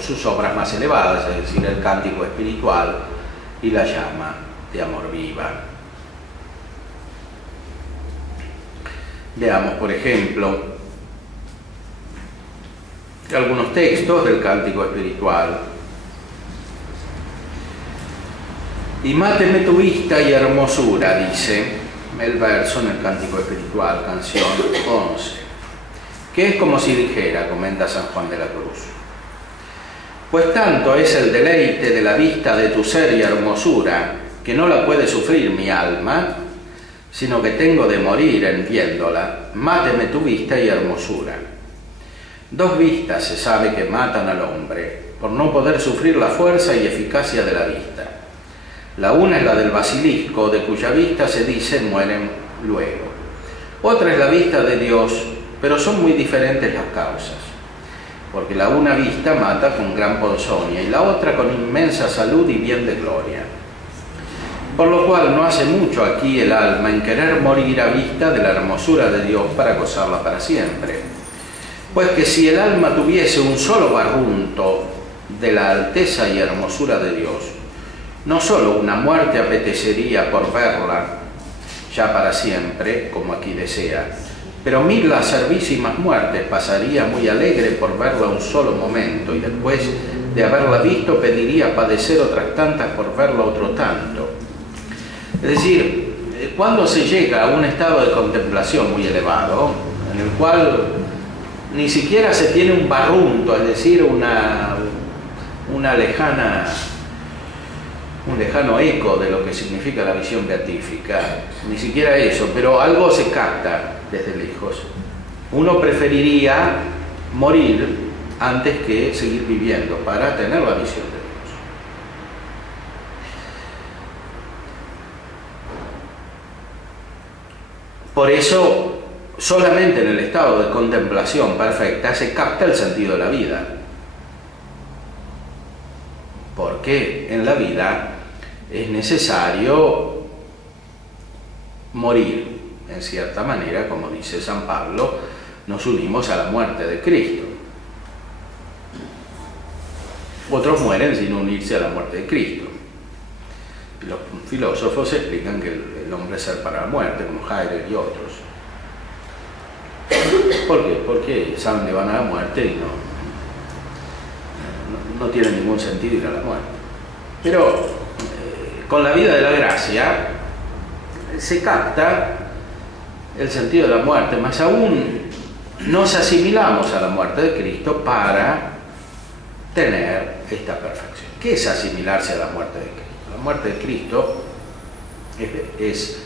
sus obras más elevadas, es decir, el Cántico Espiritual y la Llama de Amor Viva. Veamos, por ejemplo, algunos textos del Cántico Espiritual. Y máteme tu vista y hermosura, dice el verso en el Cántico Espiritual, canción 11, que es como si dijera, comenta San Juan de la Cruz: pues tanto es el deleite de la vista de tu ser y hermosura, que no la puede sufrir mi alma, sino que tengo de morir en viéndola. Máteme tu vista y hermosura. Dos vistas se sabe que matan al hombre, por no poder sufrir la fuerza y eficacia de la vista. La una es la del basilisco, de cuya vista se dice mueren luego. Otra es la vista de Dios, pero son muy diferentes las causas, porque la una vista mata con gran ponzoña y la otra con inmensa salud y bien de gloria. Por lo cual no hace mucho aquí el alma en querer morir a vista de la hermosura de Dios para gozarla para siempre. Pues que si el alma tuviese un solo barrunto de la alteza y hermosura de Dios, no solo una muerte apetecería por verla ya para siempre, como aquí desea, pero 1000 acervísimas muertes pasaría muy alegre por verla un solo momento, y después de haberla visto pediría padecer otras tantas por verla otro tanto. Es decir, cuando se llega a un estado de contemplación muy elevado, en el cual ni siquiera se tiene un barrunto, es decir, un lejano eco de lo que significa la visión beatífica, ni siquiera eso, pero algo se capta desde lejos. Uno preferiría morir antes que seguir viviendo para tener la visión de Dios. Por eso, solamente en el estado de contemplación perfecta se capta el sentido de la vida. Porque en la vida es necesario morir, en cierta manera, como dice San Pablo, nos unimos a la muerte de Cristo. Otros mueren sin unirse a la muerte de Cristo. Los filósofos explican que el hombre es ser para la muerte, como Heidegger y otros. ¿Por qué? Porque saben que van a la muerte y no tiene ningún sentido ir a la muerte. Pero con la vida de la gracia, se capta el sentido de la muerte, más aún nos asimilamos a la muerte de Cristo para tener esta perfección. ¿Qué es asimilarse a la muerte de Cristo? La muerte de Cristo es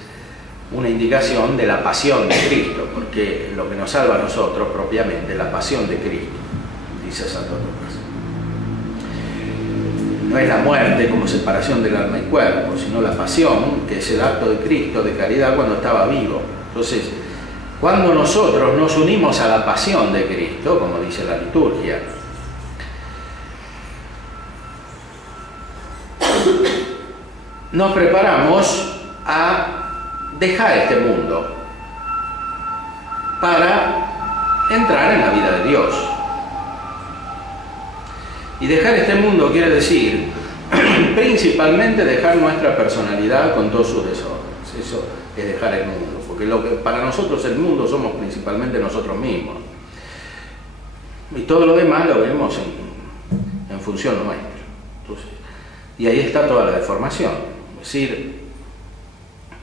una indicación de la pasión de Cristo, porque lo que nos salva a nosotros propiamente es la pasión de Cristo, dice Santo Tomás. No es la muerte como separación del alma y cuerpo, sino la pasión, que es el acto de Cristo de caridad cuando estaba vivo. Entonces, cuando nosotros nos unimos a la pasión de Cristo, como dice la liturgia, nos preparamos a dejar este mundo para entrar en la vida de Dios. Y dejar este mundo quiere decir principalmente dejar nuestra personalidad con todos sus desórdenes. Eso es dejar el mundo, porque para nosotros el mundo somos principalmente nosotros mismos. Y todo lo demás lo vemos en función nuestra. Entonces, y ahí está toda la deformación. Es decir,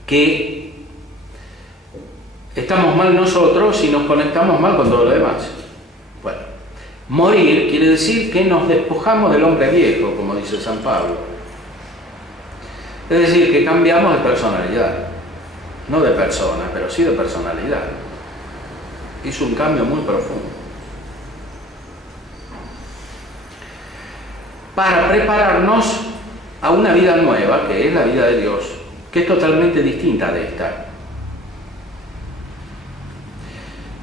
que estamos mal nosotros y nos conectamos mal con todo lo demás. Bueno, morir quiere decir que nos despojamos del hombre viejo, como dice San Pablo. Es decir, que cambiamos de personalidad. No de persona, pero sí de personalidad. Es un cambio muy profundo. Para prepararnos a una vida nueva, que es la vida de Dios, que es totalmente distinta de esta.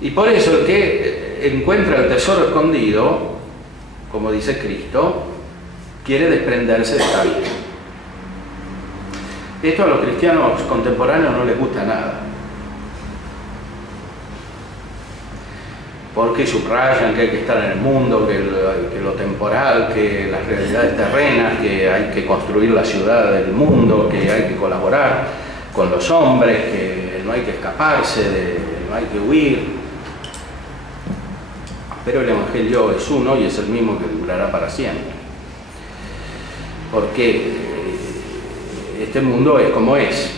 Y por eso el que encuentra el tesoro escondido, como dice Cristo, quiere desprenderse de esta vida. Esto a los cristianos contemporáneos no les gusta nada, porque subrayan que hay que estar en el mundo, que lo temporal, que las realidades terrenas, que hay que construir la ciudad del mundo, que hay que colaborar con los hombres, que no hay que escaparse, no hay que huir. Pero el Evangelio es uno y es el mismo que durará para siempre. Porque este mundo es como es.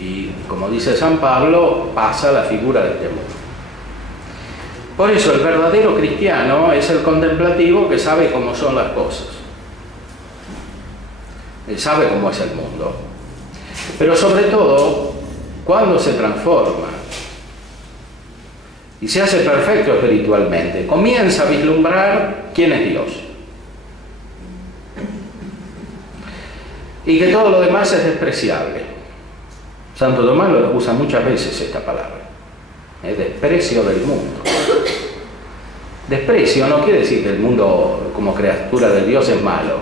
Y como dice San Pablo, pasa la figura de este mundo. Por eso el verdadero cristiano es el contemplativo que sabe cómo son las cosas. Él sabe cómo es el mundo. Pero sobre todo, cuando se transforma y se hace perfecto espiritualmente, comienza a vislumbrar quién es Dios. Y que todo lo demás es despreciable. Santo Tomás lo usa muchas veces esta palabra. Es desprecio del mundo. Desprecio no quiere decir que el mundo como criatura de Dios es malo.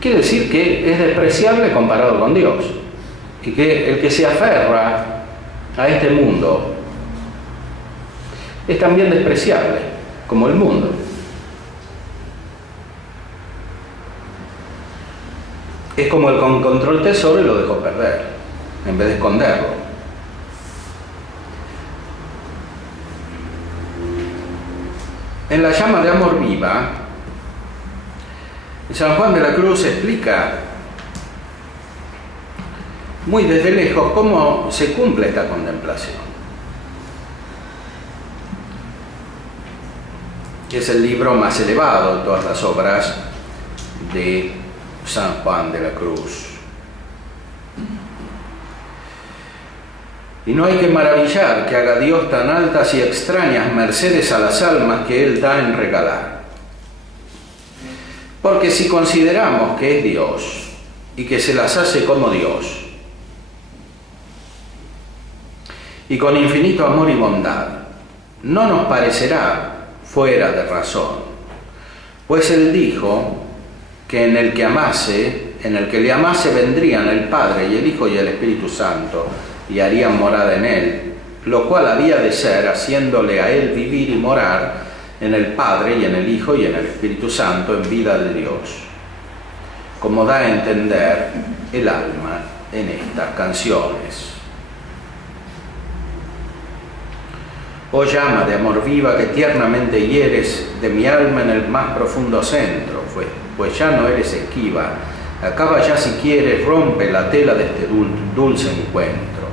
Quiere decir que es despreciable comparado con Dios. Y que el que se aferra a este mundo es también despreciable, como el mundo. Es como el que encontró el tesoro y lo dejó perder, en vez de esconderlo. En la llama de amor viva, San Juan de la Cruz explica muy desde lejos cómo se cumple esta contemplación. Es el libro más elevado de todas las obras de San Juan de la Cruz. Y no hay que maravillar que haga Dios tan altas y extrañas mercedes a las almas que Él da en regalar. Porque si consideramos que es Dios y que se las hace como Dios, y con infinito amor y bondad, no nos parecerá fuera de razón, pues Él dijo que en el que le amase vendrían el Padre y el Hijo y el Espíritu Santo y harían morada en Él, lo cual había de ser haciéndole a Él vivir y morar en el Padre y en el Hijo y en el Espíritu Santo en vida de Dios, como da a entender el alma en estas canciones. Oh llama de amor viva que tiernamente hieres de mi alma en el más profundo centro, pues ya no eres esquiva Acaba ya si quieres, rompe la tela de este dulce encuentro.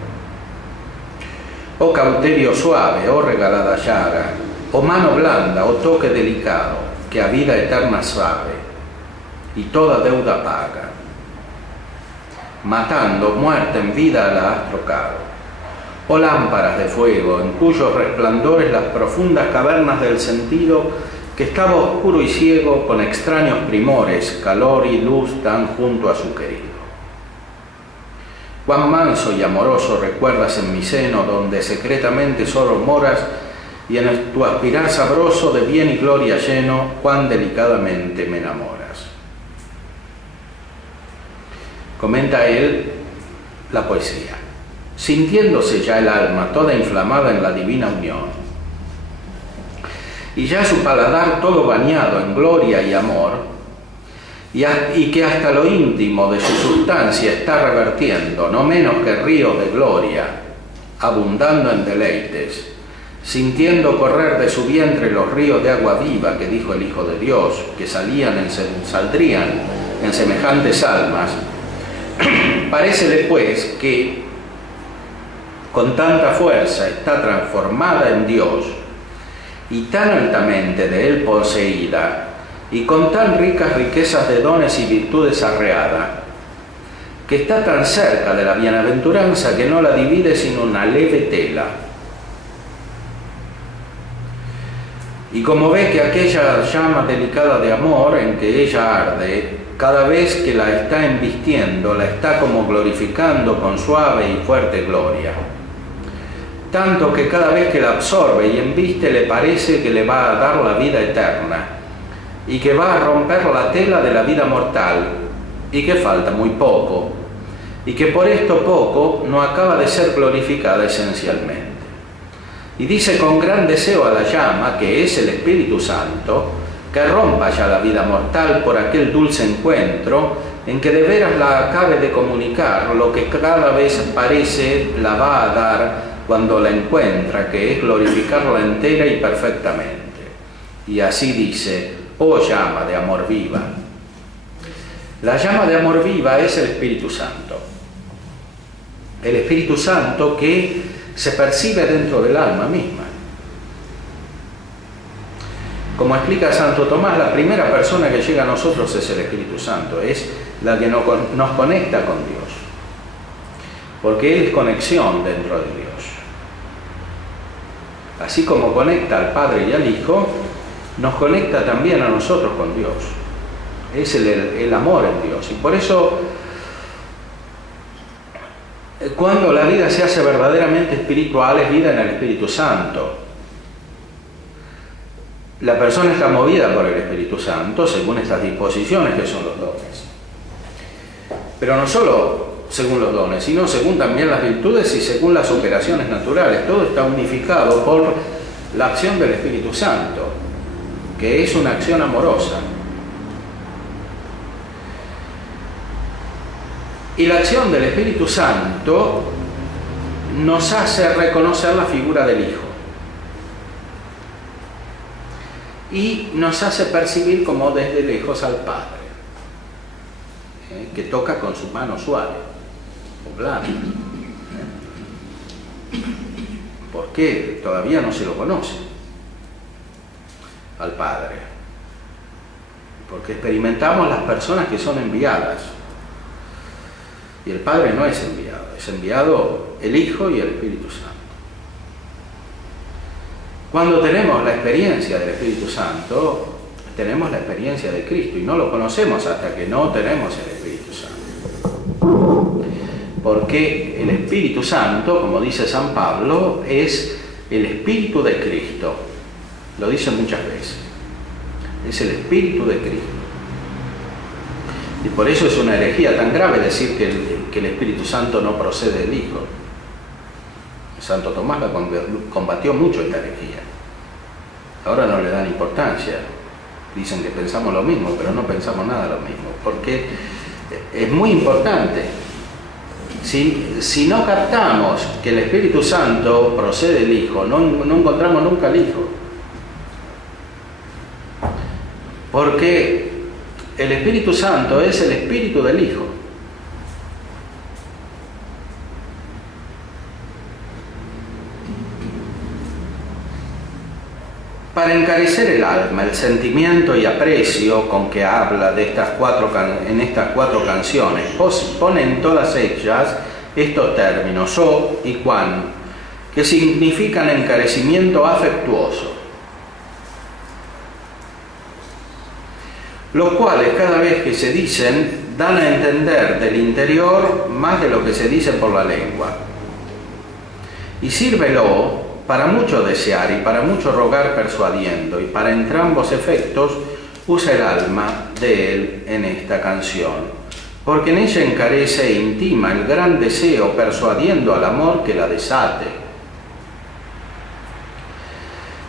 Oh cauterio suave, oh regalada llaga, oh mano blanda, oh toque delicado, que a vida eterna sabe, y toda deuda paga. Matando, muerte en vida la has trocado. Oh lámparas de fuego, en cuyos resplandores las profundas cavernas del sentido, que estaba oscuro y ciego, con extraños primores, calor y luz dan junto a su querido. Cuán manso y amoroso recuerdas en mi seno, donde secretamente solo moras, y en tu aspirar sabroso de bien y gloria lleno, cuán delicadamente me enamoras. Comenta él la poesía. Sintiéndose ya el alma toda inflamada en la divina unión, y ya su paladar todo bañado en gloria y amor, y que hasta lo íntimo de su sustancia está revertiendo, no menos que ríos de gloria, abundando en deleites, sintiendo correr de su vientre los ríos de agua viva que dijo el Hijo de Dios, que saldrían en semejantes almas. Parécele pues que con tanta fuerza está transformada en Dios y tan altamente de él poseída y con tan ricas riquezas de dones y virtudes arreada, que está tan cerca de la bienaventuranza que no la divide sino una leve tela. Y como ve que aquella llama delicada de amor en que ella arde, cada vez que la está embistiendo, la está como glorificando con suave y fuerte gloria. Tanto que cada vez que la absorbe y embiste le parece que le va a dar la vida eterna y que va a romper la tela de la vida mortal y que falta muy poco y que por esto poco no acaba de ser glorificada esencialmente. Y dice con gran deseo a la llama, que es el Espíritu Santo, que rompa ya la vida mortal por aquel dulce encuentro en que de veras la acabe de comunicar lo que cada vez parece la va a dar cuando la encuentra, que es glorificarla entera y perfectamente. Y así dice: oh llama de amor viva. La llama de amor viva es el Espíritu Santo. El Espíritu Santo que se percibe dentro del alma misma. Como explica Santo Tomás, la primera persona que llega a nosotros es el Espíritu Santo, es la que nos conecta con Dios, porque Él es conexión dentro de Dios. Así como conecta al Padre y al Hijo, nos conecta también a nosotros con Dios. Es el amor en Dios. Y por eso, cuando la vida se hace verdaderamente espiritual, es vida en el Espíritu Santo. La persona está movida por el Espíritu Santo según estas disposiciones que son los dones. Pero no solo según los dones, sino según también las virtudes y según las operaciones naturales. Todo está unificado por la acción del Espíritu Santo, que es una acción amorosa. Y la acción del Espíritu Santo nos hace reconocer la figura del Hijo y nos hace percibir como desde lejos al Padre, que toca con su mano suave o blanda, porque todavía no se lo conoce al Padre, porque experimentamos las personas que son enviadas. Y el Padre no es enviado el Hijo y el Espíritu Santo. Cuando tenemos la experiencia del Espíritu Santo, tenemos la experiencia de Cristo y no lo conocemos hasta que no tenemos el Espíritu Santo. Porque el Espíritu Santo, como dice San Pablo, es el Espíritu de Cristo. Lo dice muchas veces. Es el Espíritu de Cristo. Y por eso es una herejía tan grave decir que el Espíritu Santo no procede del Hijo. Santo Tomás la combatió mucho esta herejía. Ahora no le dan importancia. Dicen que pensamos lo mismo, pero no pensamos nada lo mismo. Porque es muy importante. Si no captamos que el Espíritu Santo procede del Hijo, no encontramos nunca al Hijo. Porque el Espíritu Santo es el Espíritu del Hijo. Para encarecer el alma, el sentimiento y aprecio con que habla de en estas cuatro canciones, pone en todas ellas estos términos, so y quan, que significan encarecimiento afectuoso, los cuales cada vez que se dicen dan a entender del interior más de lo que se dice por la lengua. Y sírvelo para mucho desear y para mucho rogar persuadiendo, y para entrambos efectos usa el alma de él en esta canción, porque en ella encarece e intima el gran deseo, persuadiendo al amor que la desate.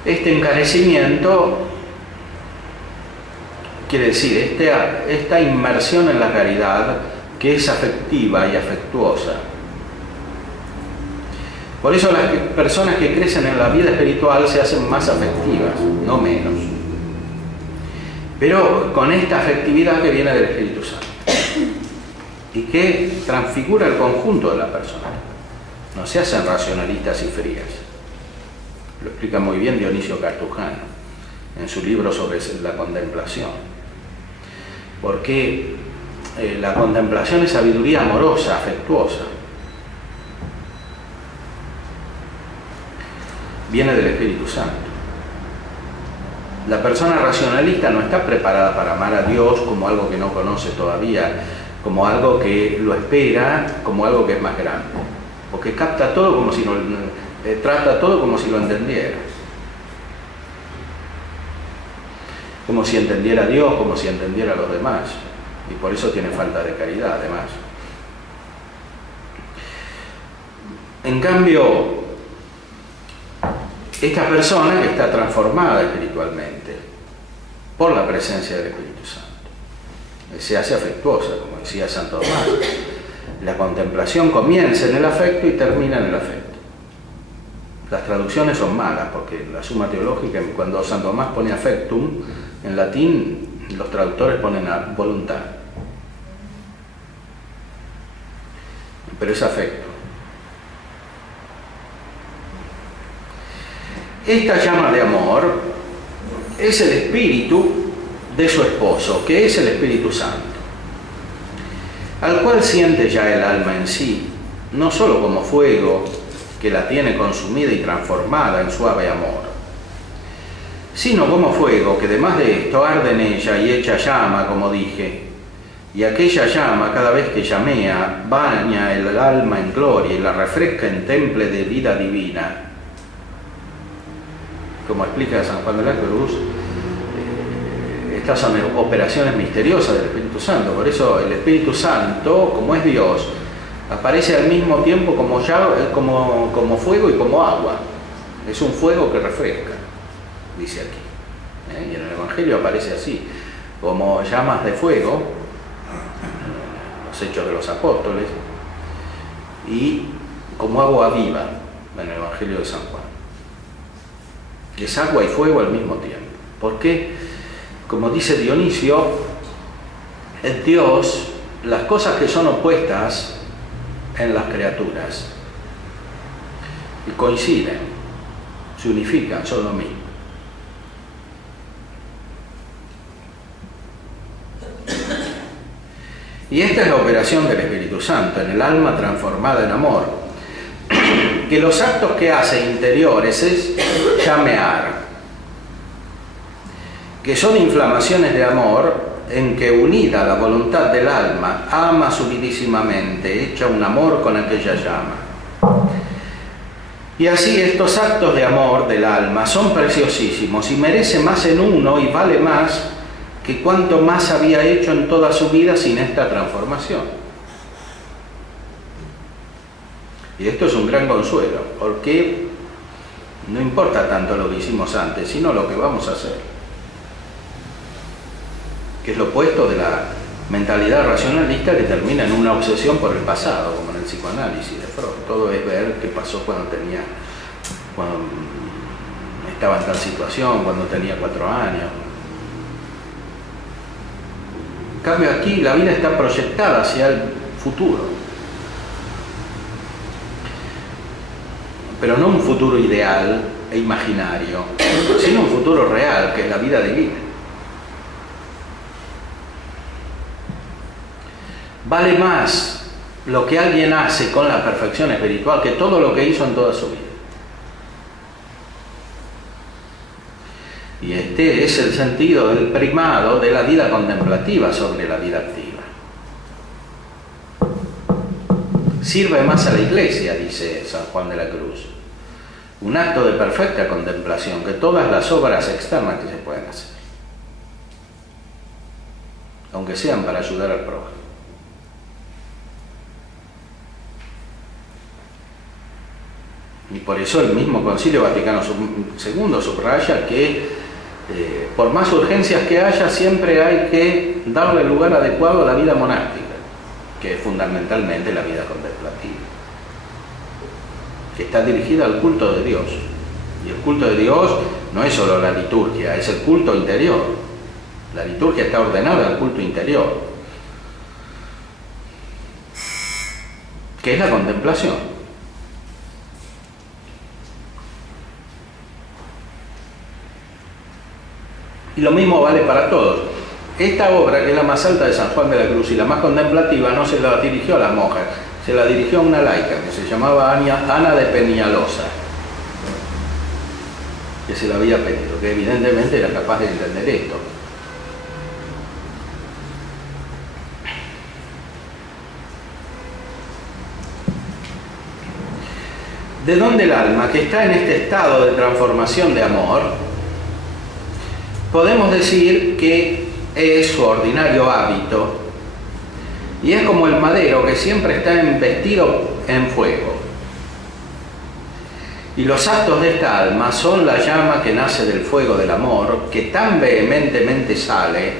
Este encarecimiento quiere decir esta inmersión en la caridad que es afectiva y afectuosa. Por eso las personas que crecen en la vida espiritual se hacen más afectivas, no menos. Pero con esta afectividad que viene del Espíritu Santo y que transfigura el conjunto de la persona. No se hacen racionalistas y frías. Lo explica muy bien Dionisio Cartujano en su libro sobre la contemplación. Porque la contemplación es sabiduría amorosa, afectuosa. Viene del Espíritu Santo. La persona racionalista no está preparada para amar a Dios como algo que no conoce todavía, como algo que lo espera, como algo que es más grande, porque capta todo como si trata todo como si lo entendiera, como si entendiera a Dios, como si entendiera a los demás, y por eso tiene falta de caridad además. En cambio, esta persona que está transformada espiritualmente por la presencia del Espíritu Santo se hace afectuosa, como decía Santo Tomás. La contemplación comienza en el afecto y termina en el afecto. Las traducciones son malas, porque la Suma Teológica, cuando Santo Tomás pone affectum, en latín los traductores ponen a voluntad. Pero es afecto. Esta llama de amor es el espíritu de su esposo, que es el Espíritu Santo, al cual siente ya el alma en sí, no sólo como fuego que la tiene consumida y transformada en suave amor, sino como fuego que además de esto arde en ella y echa llama, como dije, y aquella llama cada vez que llamea baña el alma en gloria y la refresca en temple de vida divina. Como explica San Juan de la Cruz, estas son operaciones misteriosas del Espíritu Santo. Por eso el Espíritu Santo, como es Dios, aparece al mismo tiempo como fuego y como agua. Es un fuego que refresca, dice aquí. Y en el Evangelio aparece así, como llamas de fuego, los Hechos de los Apóstoles, y como agua viva, en el Evangelio de San Juan. Es agua y fuego al mismo tiempo. Porque, como dice Dionisio, en Dios, las cosas que son opuestas en las criaturas y coinciden, se unifican, son lo mismo. Y esta es la operación del Espíritu Santo en el alma transformada en amor, que los actos que hace interiores es llamear, que son inflamaciones de amor en que, unida a la voluntad del alma, ama subidísimamente, echa un amor con aquella llama. Y así estos actos de amor del alma son preciosísimos y merece más en uno y vale más que cuanto más había hecho en toda su vida sin esta transformación. Y esto es un gran consuelo, porque no importa tanto lo que hicimos antes, sino lo que vamos a hacer, que es lo opuesto de la mentalidad racionalista que termina en una obsesión por el pasado, como en el psicoanálisis de Freud. Todo es ver qué pasó cuando estaba en tal situación, cuando tenía 4 años. En cambio aquí la vida está proyectada hacia el futuro. Pero no un futuro ideal e imaginario, sino un futuro real, que es la vida divina. Vale más lo que alguien hace con la perfección espiritual que todo lo que hizo en toda su vida. Y este es el sentido del primado de la vida contemplativa sobre la vida activa. Sirve más a la Iglesia, dice San Juan de la Cruz, un acto de perfecta contemplación que todas las obras externas que se pueden hacer, aunque sean para ayudar al prójimo. Y por eso el mismo Concilio Vaticano II subraya que por más urgencias que haya, siempre hay que darle el lugar adecuado a la vida monástica, que es fundamentalmente la vida contemplativa, que está dirigida al culto de Dios. Y el culto de Dios no es solo la liturgia, es el culto interior. La liturgia está ordenada al culto interior, que es la contemplación. Y lo mismo vale para todos. Esta obra, que es la más alta de San Juan de la Cruz y la más contemplativa, no se la dirigió a la monja, se la dirigió a una laica que se llamaba Ana de Peñalosa, que se la había pedido, que evidentemente era capaz de entender esto. ¿De dónde el alma, que está en este estado de transformación de amor, podemos decir que es su ordinario hábito, y es como el madero que siempre está investido en fuego? Y los actos de esta alma son la llama que nace del fuego del amor, que tan vehementemente sale,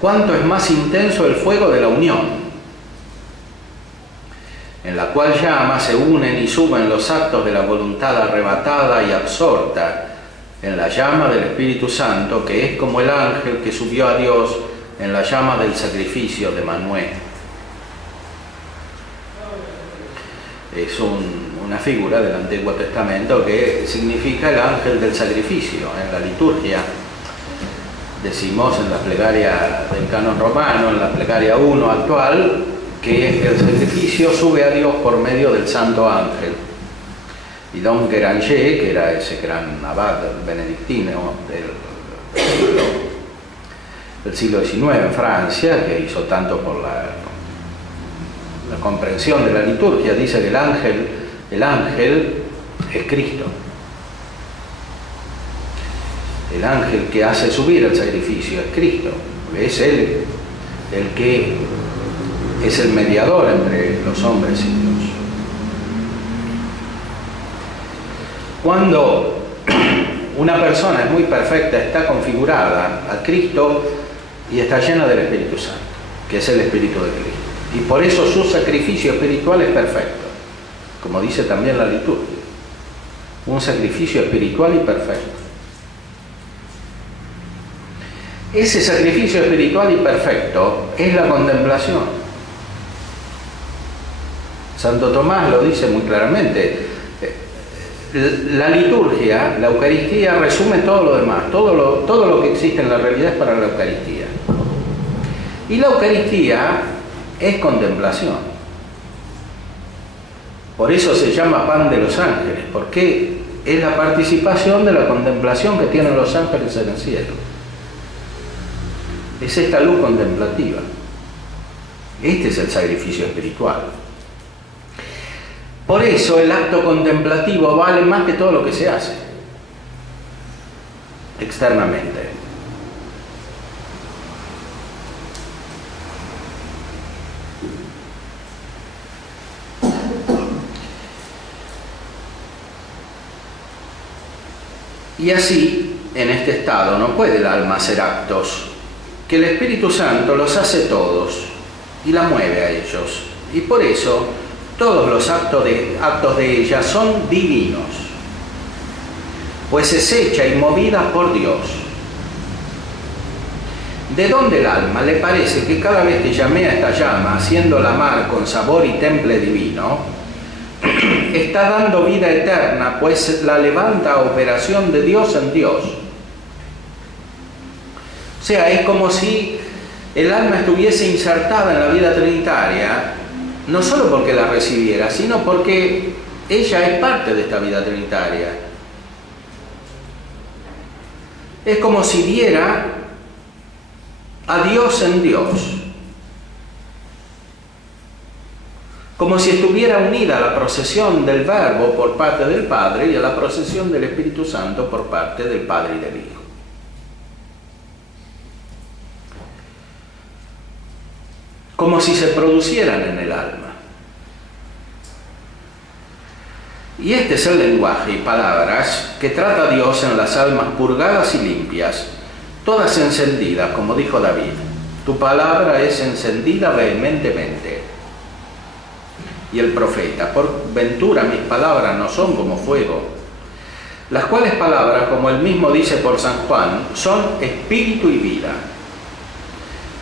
cuanto es más intenso el fuego de la unión, en la cual llama se unen y suben los actos de la voluntad arrebatada y absorta en la llama del Espíritu Santo, que es como el ángel que subió a Dios en la llama del sacrificio de Manuel. Es una figura del Antiguo Testamento que significa el ángel del sacrificio. En la liturgia decimos en la plegaria del canon romano, en la plegaria 1 actual, que el sacrificio sube a Dios por medio del santo ángel. Y Don Guéranger, que era ese gran abad benedictino del siglo XIX en Francia, que hizo tanto por la comprensión de la liturgia, dice que el ángel es Cristo. El ángel que hace subir el sacrificio es Cristo. Es Él el que es el mediador entre los hombres y Dios. Cuando una persona es muy perfecta, está configurada a Cristo y está llena del Espíritu Santo, que es el Espíritu de Cristo. Y por eso su sacrificio espiritual es perfecto, como dice también la liturgia. Un sacrificio espiritual y perfecto. Ese sacrificio espiritual y perfecto es la contemplación. Santo Tomás lo dice muy claramente. La liturgia, la Eucaristía, resume todo lo demás. Todo lo que existe en la realidad es para la Eucaristía. Y la Eucaristía es contemplación. Por eso se llama pan de los ángeles, porque es la participación de la contemplación que tienen los ángeles en el cielo. Es esta luz contemplativa. Este es el sacrificio espiritual. Por eso el acto contemplativo vale más que todo lo que se hace externamente. Y así, en este estado, no puede el alma hacer actos, que el Espíritu Santo los hace todos y la mueve a ellos. Y por eso todos los actos de ella son divinos, pues es hecha y movida por Dios. ¿De dónde el alma le parece que cada vez que llamea esta llama, haciéndola amar con sabor y temple divino, está dando vida eterna, pues la levanta a operación de Dios en Dios? O sea, es como si el alma estuviese insertada en la vida trinitaria, no solo porque la recibiera, sino porque ella es parte de esta vida trinitaria. Es como si viera a Dios en Dios, como si estuviera unida a la procesión del Verbo por parte del Padre y a la procesión del Espíritu Santo por parte del Padre y del Hijo. Como si se producieran en el alma. Y este es el lenguaje y palabras que trata Dios en las almas purgadas y limpias, todas encendidas, como dijo David. Tu palabra es encendida vehementemente. Y el profeta, por ventura mis palabras no son como fuego, las cuales palabras, como él mismo dice por San Juan, son espíritu y vida,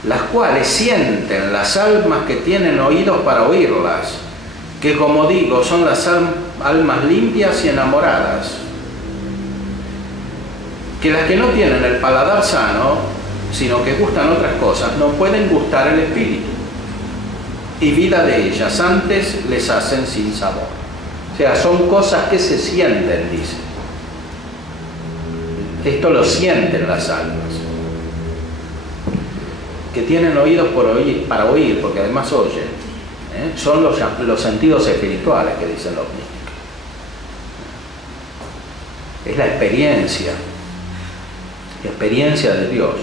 las cuales sienten las almas que tienen oídos para oírlas, que como digo, son las almas limpias y enamoradas, que las que no tienen el paladar sano, sino que gustan otras cosas, no pueden gustar el espíritu, y vida de ellas antes les hacen sin sabor. O sea, son cosas que se sienten, dice. Esto lo sienten las almas, que tienen oídos para oír, porque además oyen. Son los sentidos espirituales que dicen los místicos. Es la experiencia de Dios.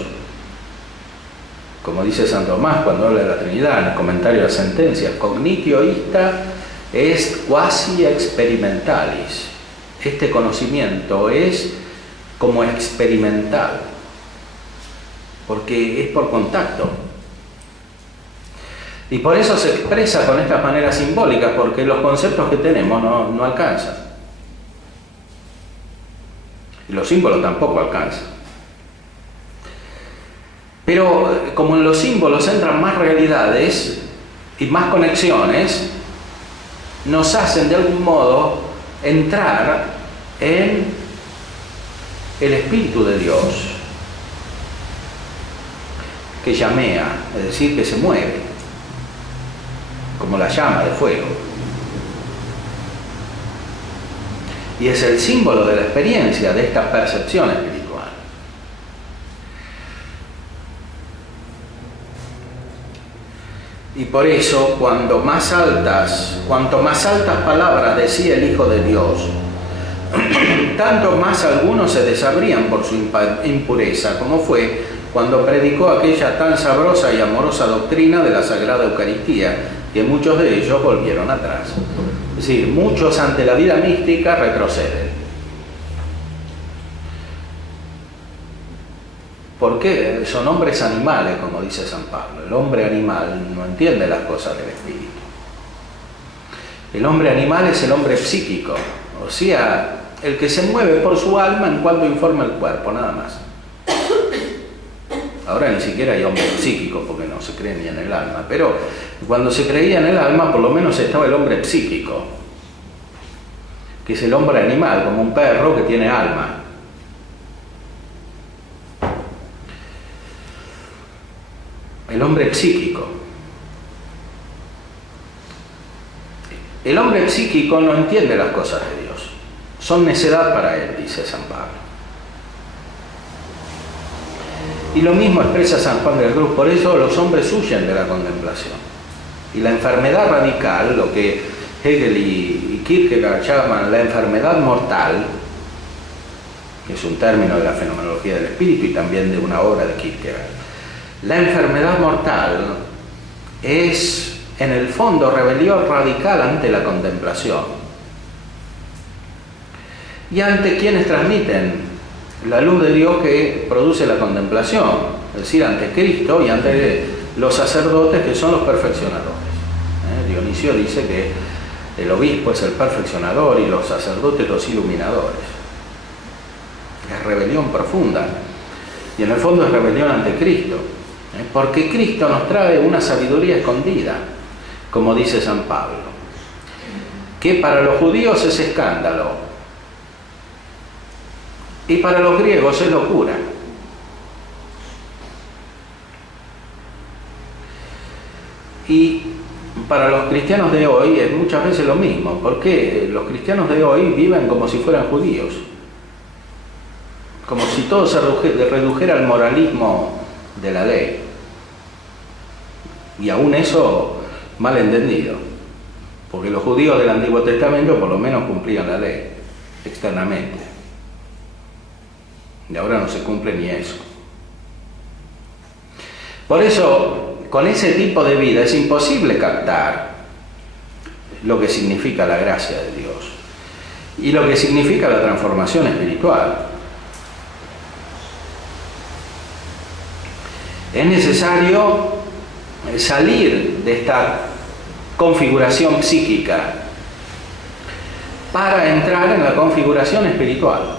Como dice San Tomás cuando habla de la Trinidad, en el comentario a la sentencia, cognitio ista est quasi experimentalis. Este conocimiento es como experimental, porque es por contacto. Y por eso se expresa con estas maneras simbólicas, porque los conceptos que tenemos no alcanzan. Y los símbolos tampoco alcanzan. Pero como en los símbolos entran más realidades y más conexiones, nos hacen de algún modo entrar en el Espíritu de Dios, que llamea, es decir, que se mueve, como la llama de fuego. Y es el símbolo de la experiencia de esta percepción espiritual. Y por eso, cuanto más altas palabras decía el Hijo de Dios, tanto más algunos se desabrían por su impureza, como fue cuando predicó aquella tan sabrosa y amorosa doctrina de la Sagrada Eucaristía, que muchos de ellos volvieron atrás. Es decir, muchos ante la vida mística retroceden. ¿Por qué? Son hombres animales, como dice San Pablo. El hombre animal no entiende las cosas del espíritu. El hombre animal es el hombre psíquico, o sea, el que se mueve por su alma en cuanto informa el cuerpo, nada más. Ahora ni siquiera hay hombre psíquico porque no se cree ni en el alma, pero cuando se creía en el alma por lo menos estaba el hombre psíquico, que es el hombre animal, como un perro que tiene alma. El hombre psíquico. El hombre psíquico no entiende las cosas de Dios. Son necedad para él, dice San Pablo. Y lo mismo expresa San Juan de la Cruz. Por eso los hombres huyen de la contemplación. Y la enfermedad radical, lo que Hegel y Kierkegaard llaman la enfermedad mortal, que es un término de la fenomenología del espíritu y también de una obra de Kierkegaard. La enfermedad mortal es, en el fondo, rebelión radical ante la contemplación y ante quienes transmiten la luz de Dios que produce la contemplación, es decir, ante Cristo y ante los sacerdotes que son los perfeccionadores. Dionisio dice que el obispo es el perfeccionador y los sacerdotes los iluminadores. Es rebelión profunda y en el fondo es rebelión ante Cristo. Porque Cristo nos trae una sabiduría escondida, como dice San Pablo, que para los judíos es escándalo y para los griegos es locura. Y para los cristianos de hoy es muchas veces lo mismo, porque los cristianos de hoy viven como si fueran judíos, como si todo se redujera al moralismo de la ley, y aún eso mal entendido, porque los judíos del Antiguo Testamento por lo menos cumplían la ley externamente, y ahora no se cumple ni eso. Por eso, con ese tipo de vida es imposible captar lo que significa la gracia de Dios y lo que significa la transformación espiritual. Es necesario salir de esta configuración psíquica para entrar en la configuración espiritual.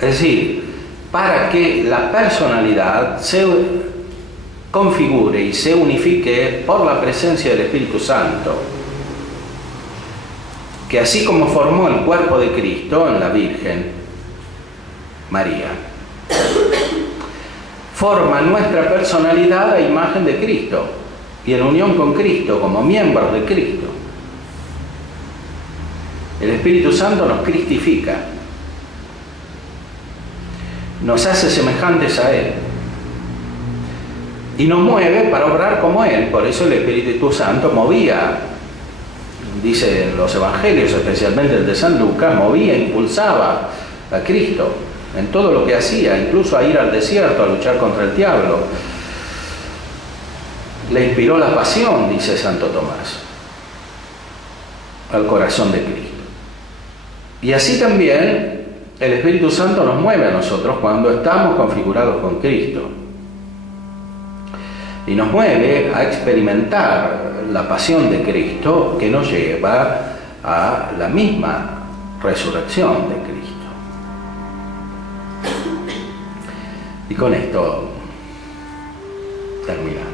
Es decir, para que la personalidad se configure y se unifique por la presencia del Espíritu Santo, que así como formó el cuerpo de Cristo en la Virgen María, forma nuestra personalidad a imagen de Cristo y en unión con Cristo, como miembros de Cristo. El Espíritu Santo nos cristifica, nos hace semejantes a Él y nos mueve para obrar como Él. Por eso el Espíritu Santo movía, dicen los evangelios, especialmente el de San Lucas, movía, impulsaba a Cristo en todo lo que hacía, incluso a ir al desierto a luchar contra el diablo. Le inspiró la pasión, dice Santo Tomás, al corazón de Cristo. Y así también el Espíritu Santo nos mueve a nosotros cuando estamos configurados con Cristo. Y nos mueve a experimentar la pasión de Cristo que nos lleva a la misma resurrección de Cristo. Y con esto terminamos.